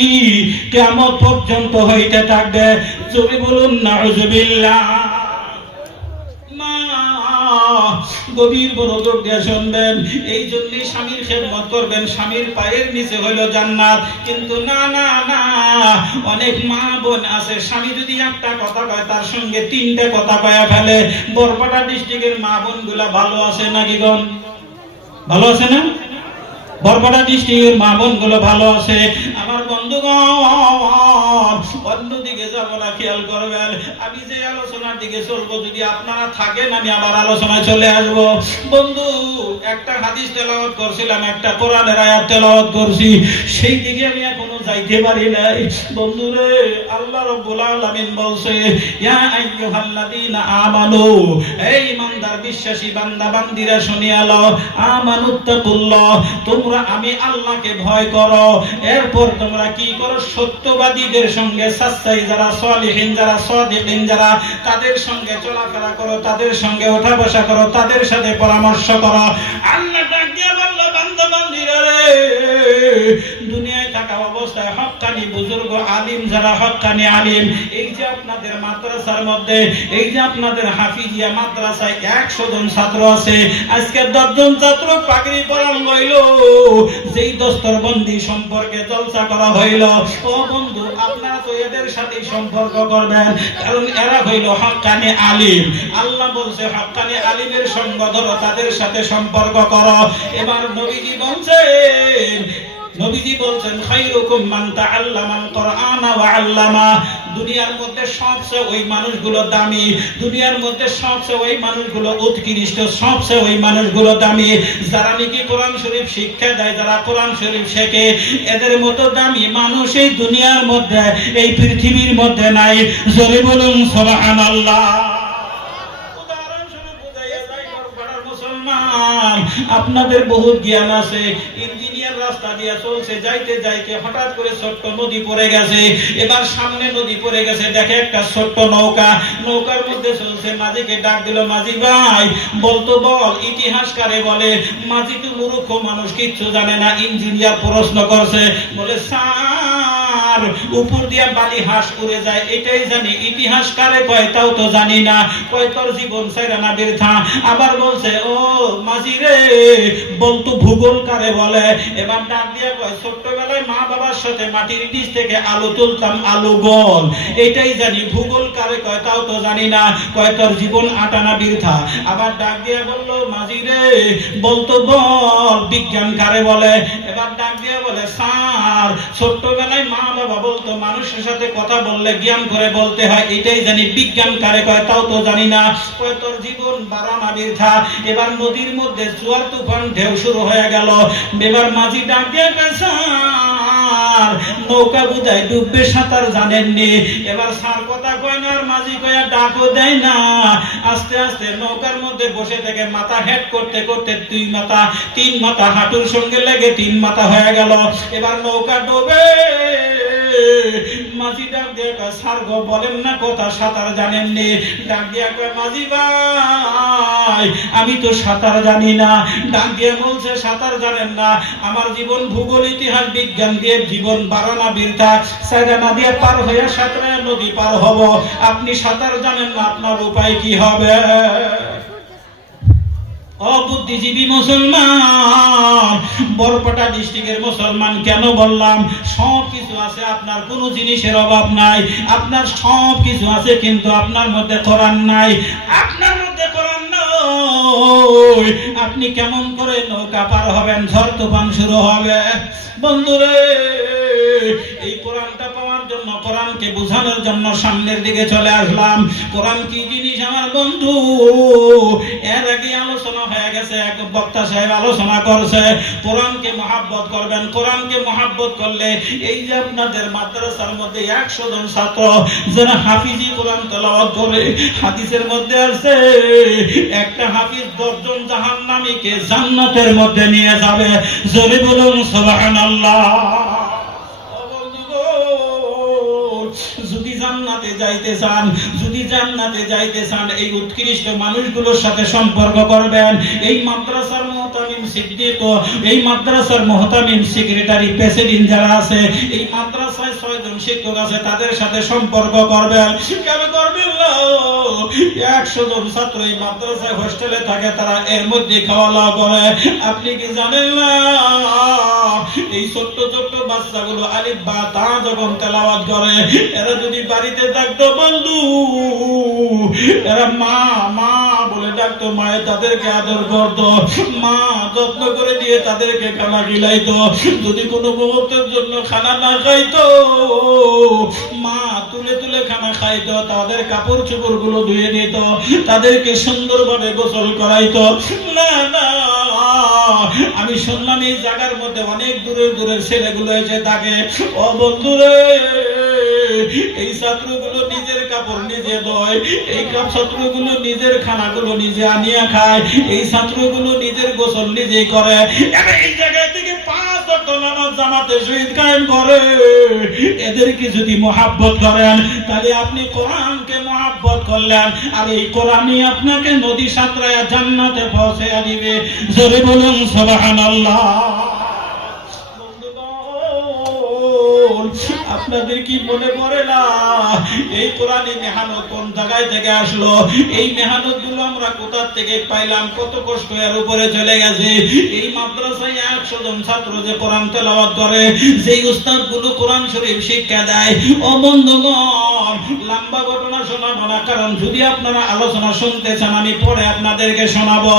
কিয়ামত পর্যন্ত হইতে থাকবে। জোরে বলুন নাউজুবিল্লাহ। গভীর মনোযোগ দিয়ে শুনবেন, এই জন্যই স্বামীর খেদমত করবেন, স্বামীর পায়ের নিচে হইল জান্নাত। কিন্তু না না না, অনেক মা বোন আছে স্বামী যদি একটা কথা কয় তার সঙ্গে 3টে কথা কয়া ফেলে। বরপাড়া ডিস্ট্রিক্টের মা বোন গুলা ভালো আছে নাকি গণ? ভালো আছে না? বরপাড়া ডিস্ট্রিক্টের মা বোন গুলো ভালো আছে? আমার বন্ধুগণ অন্যদিকে যাব না, খেয়াল করবেন। আমি যে আলোচনার দিকে চলবো, যদি আপনারা থাকেন আমি আবার আলোচনায় চলে আসবো। বন্ধু একটা হাদিস তেলাওয়াত করছিলাম, একটা কোরআনের আয়াত তেলাওয়াত করছি, সেই দিকে আমি এখনো যাইতে পারি নাই। বন্ধুরে আল্লাহ রাব্বুল আলামিন বলছে, ইয়া আইয়ুহাল্লাযীনা আমানু, এই ইমানদার বিশ্বাসী বান্দা বান্দীরা শুনিয়া লও, আমানুত্তাকুল্লাহ, তোমরা আমি আল্লাহকে ভয় করো। এরপর তোমরা কি করো? সত্যবাদীদের সঙ্গে, সাচ্চাই যারা, সালিহিন যারা, সাদিকিন যারা, তাদের সঙ্গে চলাফেরা করো, তাদের সঙ্গে ওঠা বসা করো, তাদের সাথে পরামর্শ করো। আল্লাহ ডাক দিয়ে বলল, বান্দা বান্দীরা রে, দুনিয়ায় থাকা অবস্থায় হক্কানি বুজুর্গ আলিম যারা, হক্কানি আলিম, এই যে আপনাদের মাদ্রাসার মধ্যে, এই যে আপনাদের হাফিজিয়া মাদ্রাসায় 100 জন ছাত্র আছে, আজকে 10 জন ছাত্র পাগড়ি পরান হইল, যেই দস্তরবন্দি সম্পর্কে জলসা করা হইল। ও বন্ধু আপনারা তো এদের সাথে সম্পর্ক করবেন, কারণ এরা হইল হক্কানি আলিম। আল্লাহ বলছে হক্কানি আলিমের সঙ্গ ধরো, তাদের সাথে সম্পর্ক করো। এবার নবীজি বলছেন নবীজি বলছেন খায়রুকুম মান তাআল্লামাল কুরআনা ওয়া আল্লামা। দুনিয়ার মধ্যে সবচেয়ে ওই মানুষগুলো দামি, দুনিয়ার মধ্যে সবচেয়ে ওই মানুষগুলো উৎকৃষ্ট, সবচেয়ে ওই মানুষগুলো দামি যারা নাকি কোরআন শরীফ শিক্ষা দেয়, যারা কোরআন শরীফ শেখে। এদের মতো দামি মানুষ এই দুনিয়ার মধ্যে, এই পৃথিবীর মধ্যে নাই। জোরে বলুন সুবহানাল্লাহ। আপনাদের বহুত জ্ঞান আছে, ইঞ্জিনিয়ার রাস্তা দিয়ে চলছে, যাইতে যাইতে হঠাৎ করে ছোট্ট নদী পড়ে গেছে। এবার সামনে নদী পড়ে গেছে, দেখে একটা ছোট্ট নৌকা, নৌকার মধ্যে চলছে। মাঝিকে ডাক দিল, মাঝি ভাই বলতো বল ইতিহাস কারে বলে? মাঝি তো মূর্খ মানুষ, কিচ্ছু জানে না। ইঞ্জিনিয়ার প্রশ্ন করছে, বলে স্যার উপর দিয়া বালি হাঁস উড়ে যায় এটাই জানি, ইতিহাস কারে কয় তাও তো জানি না। কয় তোর জীবন ছাইরা না বৃথা। আবার বলছে, ও মাঝি রে বলতো ভূগোল কারে বলে? এবার ডাক দিয়া কয় ছোট্টবেলায় মা বাবার সাথে মাটির নিচ থেকে আলু তুলতাম, আলু গোল এটাই জানি, ভূগোল কারে কয় তাও তো জানি না। কয় তোর জীবন আটানা বৃথা। আবার ডাক দিয়া বলল, মাঝি রে বলতো বল বিজ্ঞান কারে বলে? এবার ডাক দিয়া বলে, স্যার ছোট্টবেলায় মা বাবা বলতো মানুষের সাথে কথা বললে জ্ঞান করে বলতে হয় এটাই জানি, বিজ্ঞান কারে কয় তাও তো জানি না। কয় তোর জীবন বারানা বৃথা। এবার নদীর মধ্যে জোয়ার তুফান ঢেউ শুরু হয়ে গেল। এবার মাঝি ডাক দিয়ে স্যার নৌকা বুঝায় ডুববে, সাঁতার জানেননি। এবার স্যার কথা কয় না, আর মাঝি কয় ডাকও দেয় না। আস্তে আস্তে নৌকার মধ্যে বসে থেকে মাথা হেড করতে করতে দুই মাথা তিন মাথা হাঁটুর সঙ্গে লেগে তিন মাথা হয়ে গেল। এবার নৌকা ডোবে। মাঝি ডাক দিয়ে কয় স্যার গো বলেন না কথা, সাঁতার জানেননি? ডাক দিয়া কয় মাঝি ভাই আমি তো সাঁতার জানি না। ডাক দিয়ে বলছে সাঁতার জানেন না? আমার জীবন ভূগোল ইতিহাস বিজ্ঞান দিয়ে জীবন বারানা বৃথা। সাইডা দিয়ে পার হয়ে সাঁতরে নদী পার হব, আপনি সাঁতার জানেন না, আপনার উপায় কি হবে? অবুদ্ধিজীবী মুসলমান, বরপেটা ডিস্ট্রিক্টের মুসলমান কেন বললাম? সব কিছু আছে, আপনার কোনো জিনিসের অভাব নাই, আপনার সব কিছু আছে, কিন্তু আপনার মধ্যে কোরআন নাই। আপনার মধ্যে কোরআন নাই, আপনি কেমন করে নৌকা পার হবেন? ঝড় তুফান শুরু হবে। বন্ধুরে এই কোরআনটা পাওয়ার জন্য, কোরআনকে বোঝানোর জন্য সামনের দিকে চলে আসলাম। কোরআন কি জিনিস আমার বন্ধু? এর আগে আলোচনা হয়ে গেছে, এক বক্তা সাহেব আলোচনা করছে কোরআনকে মহাব্বত করবেন। কোরআনকে মহাব্বত করলে এই যে আপনাদের মাদ্রাসার মধ্যে 100 জন ছাত্র যারা হাফিজি কোরআন তেলাওয়াত করে, হাদিসের মধ্যে আছে একটা হাফিজ 10 জন জাহান্নামীকে জান্নাতের মধ্যে নিয়ে যাবে। জোরে বলুন সুবহানাল্লাহ। যদি জান্নাতে যাইতে চান, যদি জান্নাতে যাইতে চান, এই উৎকৃষ্ট মানুষগুলোর সাথে সম্পর্ক করবেন। এই মাদ্রাসার মুহতামিম সিদ্দিক, এই মাদ্রাসার মুহতামিম সেক্রেটারি প্রেসিডেন্ট যারা আছে, এই মাদ্রাসায় 6 জন শিক্ষক আছে, তাদের সাথে সম্পর্ক করবেন। কেন করবেন না? 100 জন ছাত্র এই মাদ্রাসায় হোস্টেলে থাকে, তারা এর মধ্যে খাওয়া দাওয়া করে। আপনি কি জানেন না এই ছোট্ট ছোট্ট বাচ্চাগুলো আলিফ বা তা যখন তেলাওয়াত করে, এরা যদি বাড়িতে থাকতো বন্ধু, এরা মা মা বলে ডাকতো, মায়ে তাদেরকে আদর করতো, মা যত্ন করে দিয়ে তাদেরকে খানা খিলাইতো। যদি কোনো মুহূর্তের জন্য খানা না খাইতো, মা তুলে তুলে খানা খাইতো, তাদের কাপড় চোপড় গুলো ধুয়ে নিত, তাদেরকে সুন্দরভাবে গোসল করাইতো। না না, আমি শুনলাম এই জায়গার মধ্যে অনেক দূরের দূরের ছেলেগুলো এসে থাকে। ও বন্ধুরে, এই ছাত্রগুলো নিজের কাপড় নিজে ধোয়, এই ছাত্রগুলো নিজের খানাগুলো নিজে আনিয়া খায়, এই ছাত্রগুলো নিজের গোসল নিজেই করে। এই জায়গা থেকে 5 ওয়াক্ত নামাজ জামাতে শহীদ কায়েম করে। এদেরকে যদি মহাব্বত করেন, তাহলে আপনি কোরআনকে মহাব্বত করলেন, আর এই কোরআনই আপনাকে নদী সাঁতরায়া জান্নাতে পৌঁছায়া দিবে। জোরে বলুন সুবহানাল্লাহ। আপনাদের কি মনে পড়ে না এই কোরআনী মেহনত কোন জায়গায় থেকে আসলো? এই মেহনত গুলো আমরা কোথা থেকে পাইলাম? কত কষ্ট এর উপরে চলে গেছে। এই মাদ্রাসায় 100 জন ছাত্র যে কোরআন তেলাওয়াত করে, যেই উস্তাদ গুলো কোরআন শরীফ শিক্ষা দেয়, ও বন্ধুগণ লম্বা ঘটনা শোনাবো না, কারণ যদি আপনারা আলোচনা শুনতে চান আমি পরে আপনাদেরকে শোনাবো।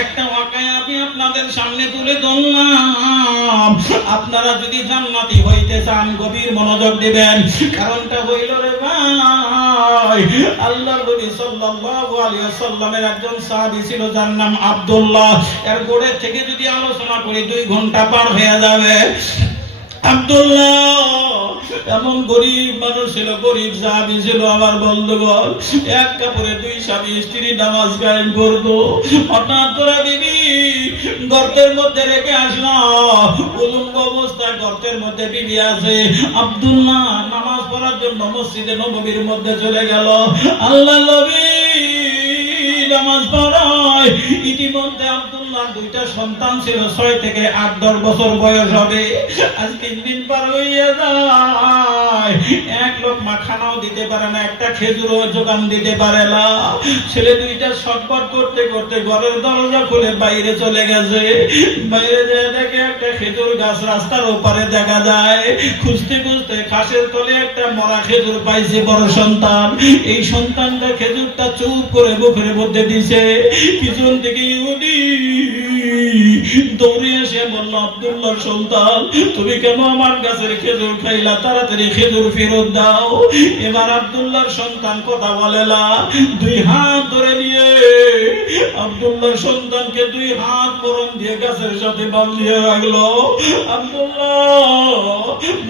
একটা ওয়াকায়া আমি আপনাদের সামনে তুলে ধরলাম। আপনারা যদি জান্নাতি হইতে চান গভীর মনোযোগ দিবেন। কারণটা হইল রে ভাই, আল্লাহর নবী সাল্লাল্লাহু আলাইহি ওয়াসাল্লামের একজন সাহাবী ছিল যার নাম আব্দুল্লাহ। এর গোড়ে থেকে যদি আলোচনা করি 2 ঘন্টা পার হয়ে যাবে। আব্দুল্লাহ এমন গরিব মানুষ ছিল, গরিব সাহাবী ছিল আমার বন্ধুগণ। এক কাপড়ে 2 স্বামী স্ত্রী নামাজ কায়েম করতো। হঠাৎ করে বিবি গর্তের মধ্যে রেখে আসলো, উলঙ্গ অবস্থায় গর্তের মধ্যে বিবি আছে। আব্দুল্লাহ নামাজ পড়ার জন্য মসজিদে নববীর মধ্যে চলে গেল। আল্লাহর নবী নামাজ পড়ায়। ইতিমধ্যে আব্দুল্লাহ 2টা সন্তান ছিল, 6 থেকে 8-10 বছর বয়স হবে। আজ 3 দিন পার হইয়া যায়, এক লোকমা খানাও দিতে পারে না, একটা খেজুরও যোগান দিতে পারে না। ছেলে 2টা ছটফট করতে করতে ঘরের দরজা খুলে বাইরে চলে গেছে। বাইরে যেয়ে দেখে একটা খেজুর গাছ রাস্তার ওপারে দেখা যায়। খুঁজতে খুঁজতে ঘাসের তলে একটা মরা খেজুর পাইছে বড় সন্তান। এই সন্তানটা খেজুরটা চুপ করে মুখের মধ্যে দিছে। পিছন থেকে ইহুদি দৌড়ে এসে বলল, আব্দুল্লাহর সন্তান তুমি কেন আমার গাছের খেজুর খাইলা? তাড়াতাড়ি খেজুর ফেরত দাও। এবার আব্দুল্লাহর সন্তান কথা বলে না, 2 হাত ধরে নিয়ে আব্দুল্লাহর সন্তানকে 2 হাত পরন দিয়ে গাছের সাথে বাঁধিয়ে রাখলো। আব্দুল্লাহ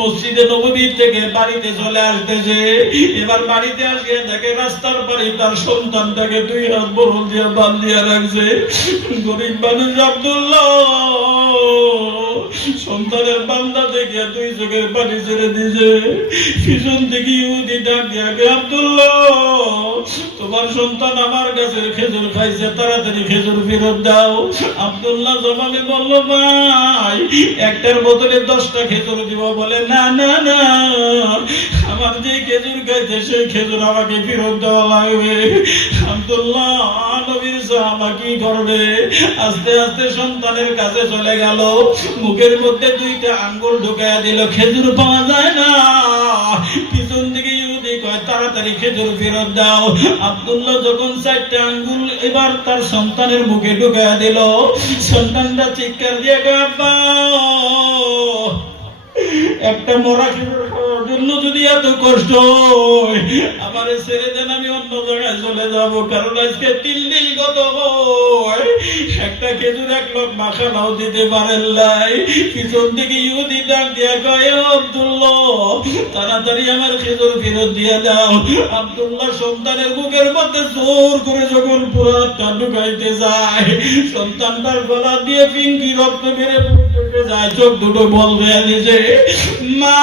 মসজিদে নববী থেকে বাড়িতে চলে আসতেছে। এবার বাড়িতে আসে দেখে রাস্তার পারে তার সন্তানটাকে 2 হাত পরন দিয়ে বাঁধিয়ে রাখছে। গরিব মানুষ আব্দুল্লাহ সন্তানের বান্দা দেখে 2 চোখের পানি ছেড়ে দিয়েছে। পিছন থেকে ইহুদি ডাক দিয়ে, আব্দুল্লাহ তোমার সন্তান আমার গাছের খেজুর খাইছে, তাড়াতাড়ি খেজুর ফেরত দাও। আব্দুল্লাহ জবাবে বলল, ভাই একটার বদলে 10টা খেজুর দিব। বলে না না না, আমার যে খেজুর খাইছে সেই খেজুর আমাকে ফেরত দেওয়া লাগবে। আব্দুল্লাহ নবীর সাহাবা কি করবে? আস্তে আস্তে সন্তানের কাছে চলে গেল, মুখের মধ্যে 2টা আঙ্গুল ঢুকাইয়া দিল, খেজুর পাওয়া যায় না। পিছন থেকে ইহুদি কয়, তাড়াতাড়ি খেজুর ফেরত দাও। আব্দুল্লাহ যখন 4টা আঙ্গুল এবার তার সন্তানের মুখে ঢুকাইয়া দিল, সন্তানটা চিৎকার দিয়ে কয়, আব্বা একটা মরা খেজুর খাওয়ার জন্য যদি এত কষ্ট হয়, আমারে ছেড়ে দেন, আমি অন্য জায়গায় চলে যাব। কারণ আজকে 3 দিন গত হয়, একটা খেজুর 1 লোক মাখানাও দিতে পারেন নাই। পিছন থেকে ইহুদি ডাক দিয়া কয়, আব্দুল্লাহ তাড়াতাড়ি আমার খেজুর ফেরত দিয়ে দাও। আব্দুল্লাহ সন্তানের বুকের মধ্যে জোর করে যখন পুরাটা ঢুকাইতে যায়, সন্তানটার গলা দিয়ে পিঙ্কি রক্ত বেড়ে পড়তে যায়, চোখ দুটো বল হয়ে দিয়েছে। মা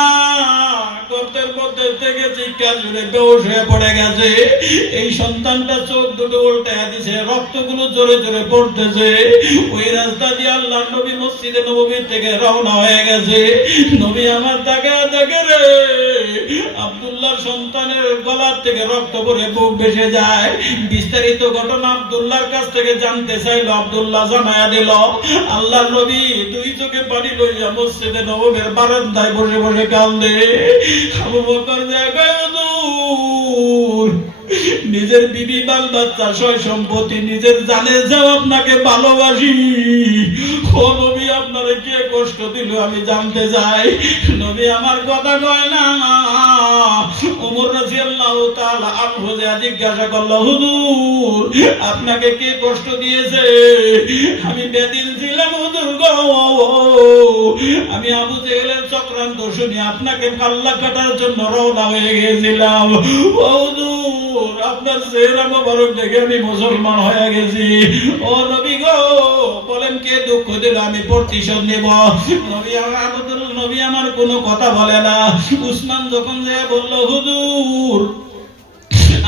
গর্তের মধ্যে থেকে চিৎকার জুড়ে বেহুশ হয়ে পড়ে গেছে। এই সন্তানটা চোখ দুটো উল্টায়া দিছে, রক্তগুলো জোরে জোরে পড়তেছে। ওই রাস্তা দিয়ে আল্লাহর নবী মসজিদে নববী থেকে রওনা হয়ে গেছে। নবী আমার তাকে দেখে রে, আব্দুল্লাহর সন্তানের গলার থেকে রক্ত পড়ে বুক ভেসে যায়। বিস্তারিত ঘটনা আব্দুল্লাহর কাছ থেকে জানতে চাইলো, আব্দুল্লাহ জানায়া দিল। আল্লাহর নবী 2 চোখে পানি লইয়া মসজিদে নববীর বারান্দায় বসে বসে কান্দে। আবু বকর জায়গায় হুজুর, নিজের বিবি বাল বাচ্চা সয় সম্পত্তি নিজের জানে যাও আপনাকে ভালোবাসি, ও নবী আপনারে কে কষ্ট দিল আমি জানতে চাই। নবী আমার কথা কয় না। ওমর রাদিয়াল্লাহু তাআলা আনহু জিজ্ঞাসা করল, হুজুর আপনাকে কে কষ্ট দিয়েছে? আমি বেদিন ছিলাম হুজুর গো, আমি আবু জেহেলের চক্রান্ত শুনে আপনাকে পাল্লা কাটার জন্য রওনা হয়ে গিয়েছিলাম। ও হুজুর আপনার চেহারা মোবারক দেখে আমি মুসলমান হয়ে গেছি। ও নবী গো বলেন কে দুঃখ দিল, আমি প্রতিশোধ নেব। নবী আমার কোনো কথা বলে না। উসমান যখন যে বলল, হুজুর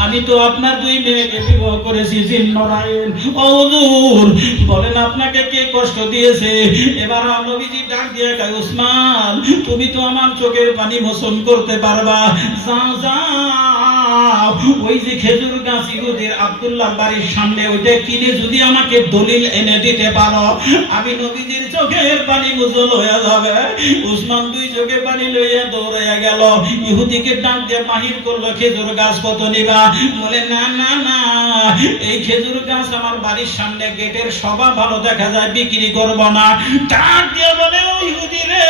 আমি তো আপনার দুই মেয়েকে বিবাহ করেছি জিন্নরায়ণ। ও হুজুর বলেন আপনাকে কে কষ্ট দিয়েছে? এবার নবীজি ডাক দিয়ে কয়, উসমান তুমি তো আমার চোখের পানি মোচন করতে পারবা, যাও যাও ওই যে খেজুর গাছ ইহুদির আব্দুল্লাহ বাড়ির সামনে ওইটা কিনে যদি আমাকে দলিল এনে দিতে পারো, আমি নবীজির চোখের পানি মোচন হয়ে যাবে। উসমান দুই চোখের পানি লইয়া দৌড়াইয়া গেল, ইহুদিকে ডাক দিয়ে মাহির করলো, খেজুর গাছ কত নিবা? বলে না না না, এই খেজুর গাছ আমার বাড়ির সামনে গেটের শোভা ভালো দেখা যায়, বিক্রি করব না। ডাক দিয়ে বলে, ও ইহুদি রে,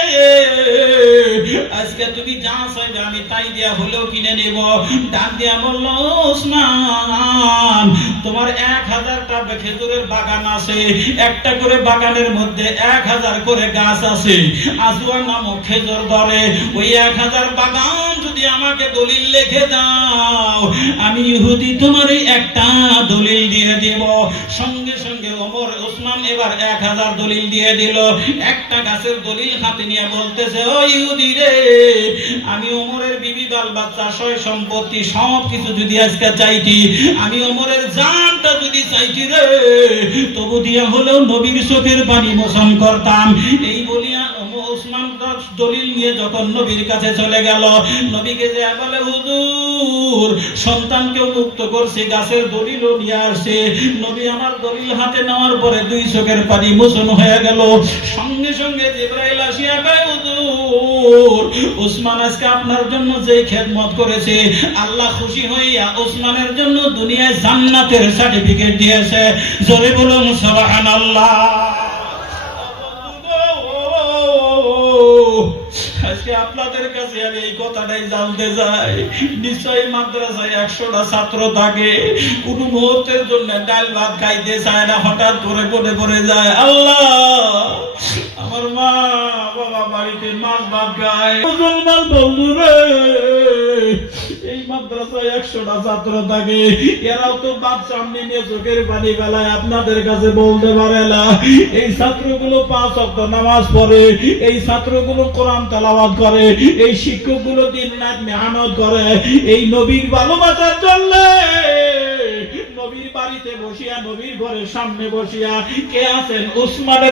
আজকে তুমি যা চাইবে আমি তাই দিয়া হলেও কিনে নেব। ডাক দিয়া বলল, ওসমান তোমার 1000টা খেজুরের বাগান আছে, একটা করে বাগানের মধ্যে 1000 করে গাছ আছে, আজওয়া নামক খেজুর ধরে, ওই 1000 বাগান যদি আমাকে দলিল লিখে দাও, আমি ইহুদি তোমার একটা দলিল দিয়ে দেব। সঙ্গে সঙ্গে ওমর ওসমান এবার 1000 দলিল দিয়ে দিল। একটা গাছের দলিল হাতে নিয়ে বলতেছে, ও ইহুদি রে, আমি ওমরের বিবি বাল বাচ্চা সয় সম্পত্তি সব কিছু যদি আজকে চাইতি, আমি ওমরের জানটা যদি চাইতি রে, তবু দিয়া হলেও নবীর চোখের পানি মোচন করতাম। এই বলিয়া ওসমান দলিল নিয়ে যখন নবীর কাছে চলে গেল, নবীকে যে বলে, হুজুর সন্তানকেও মুক্ত করছে, গাছের দলিলও নিয়ে আসছে। নবী আমার দলিল হাতে নেওয়ার পরে দুই চোখের পানি মোচন হয়ে গেল। সঙ্গে সঙ্গে জিবরাইল আসিয়া কয়, হুজুর ওসমান আজকে আপনার জন্য যে খেদমত করেছে, আল্লাহ খুশি হইয়া ওসমানের জন্য দুনিয়ায় জান্নাতের সার্টিফিকেট দিয়েছে। জোরে বলুন সুবহানাল্লাহ। আজকে আপনাদের কাছে আমি এই কথাটাই জানতে চাই, নিশ্চয়ই মাদ্রাসায় 100টা ছাত্র থাকে, কোন মুহূর্তের জন্য ডাল ভাত খাইতে চায় না, হঠাৎ করে মনে পড়ে যায়, আল্লাহ আমার মা বাবা বাড়িতে মাছ ভাত খায়। মুসলমান বন্ধুরে, এই মাদ্রাসায় 100টা ছাত্র থাকে, এরাও তো বাপ সামনে নিয়ে চোখের পানি ফেলায়, আপনাদের কাছে বলতে পারে না। এই ছাত্রগুলো 5 ওয়াক্ত নামাজ পড়ে, এই ছাত্রগুলো কোরআন তেলাওয়াত করে, এই শিক্ষকগুলো দিন-রাত মেহনত করে, এই নবীর ভালোবাসার জন্য নবীর বাড়িতে বসিয়া, নবীর ঘরের সামনে বসিয়া কে আছেন? উসমান।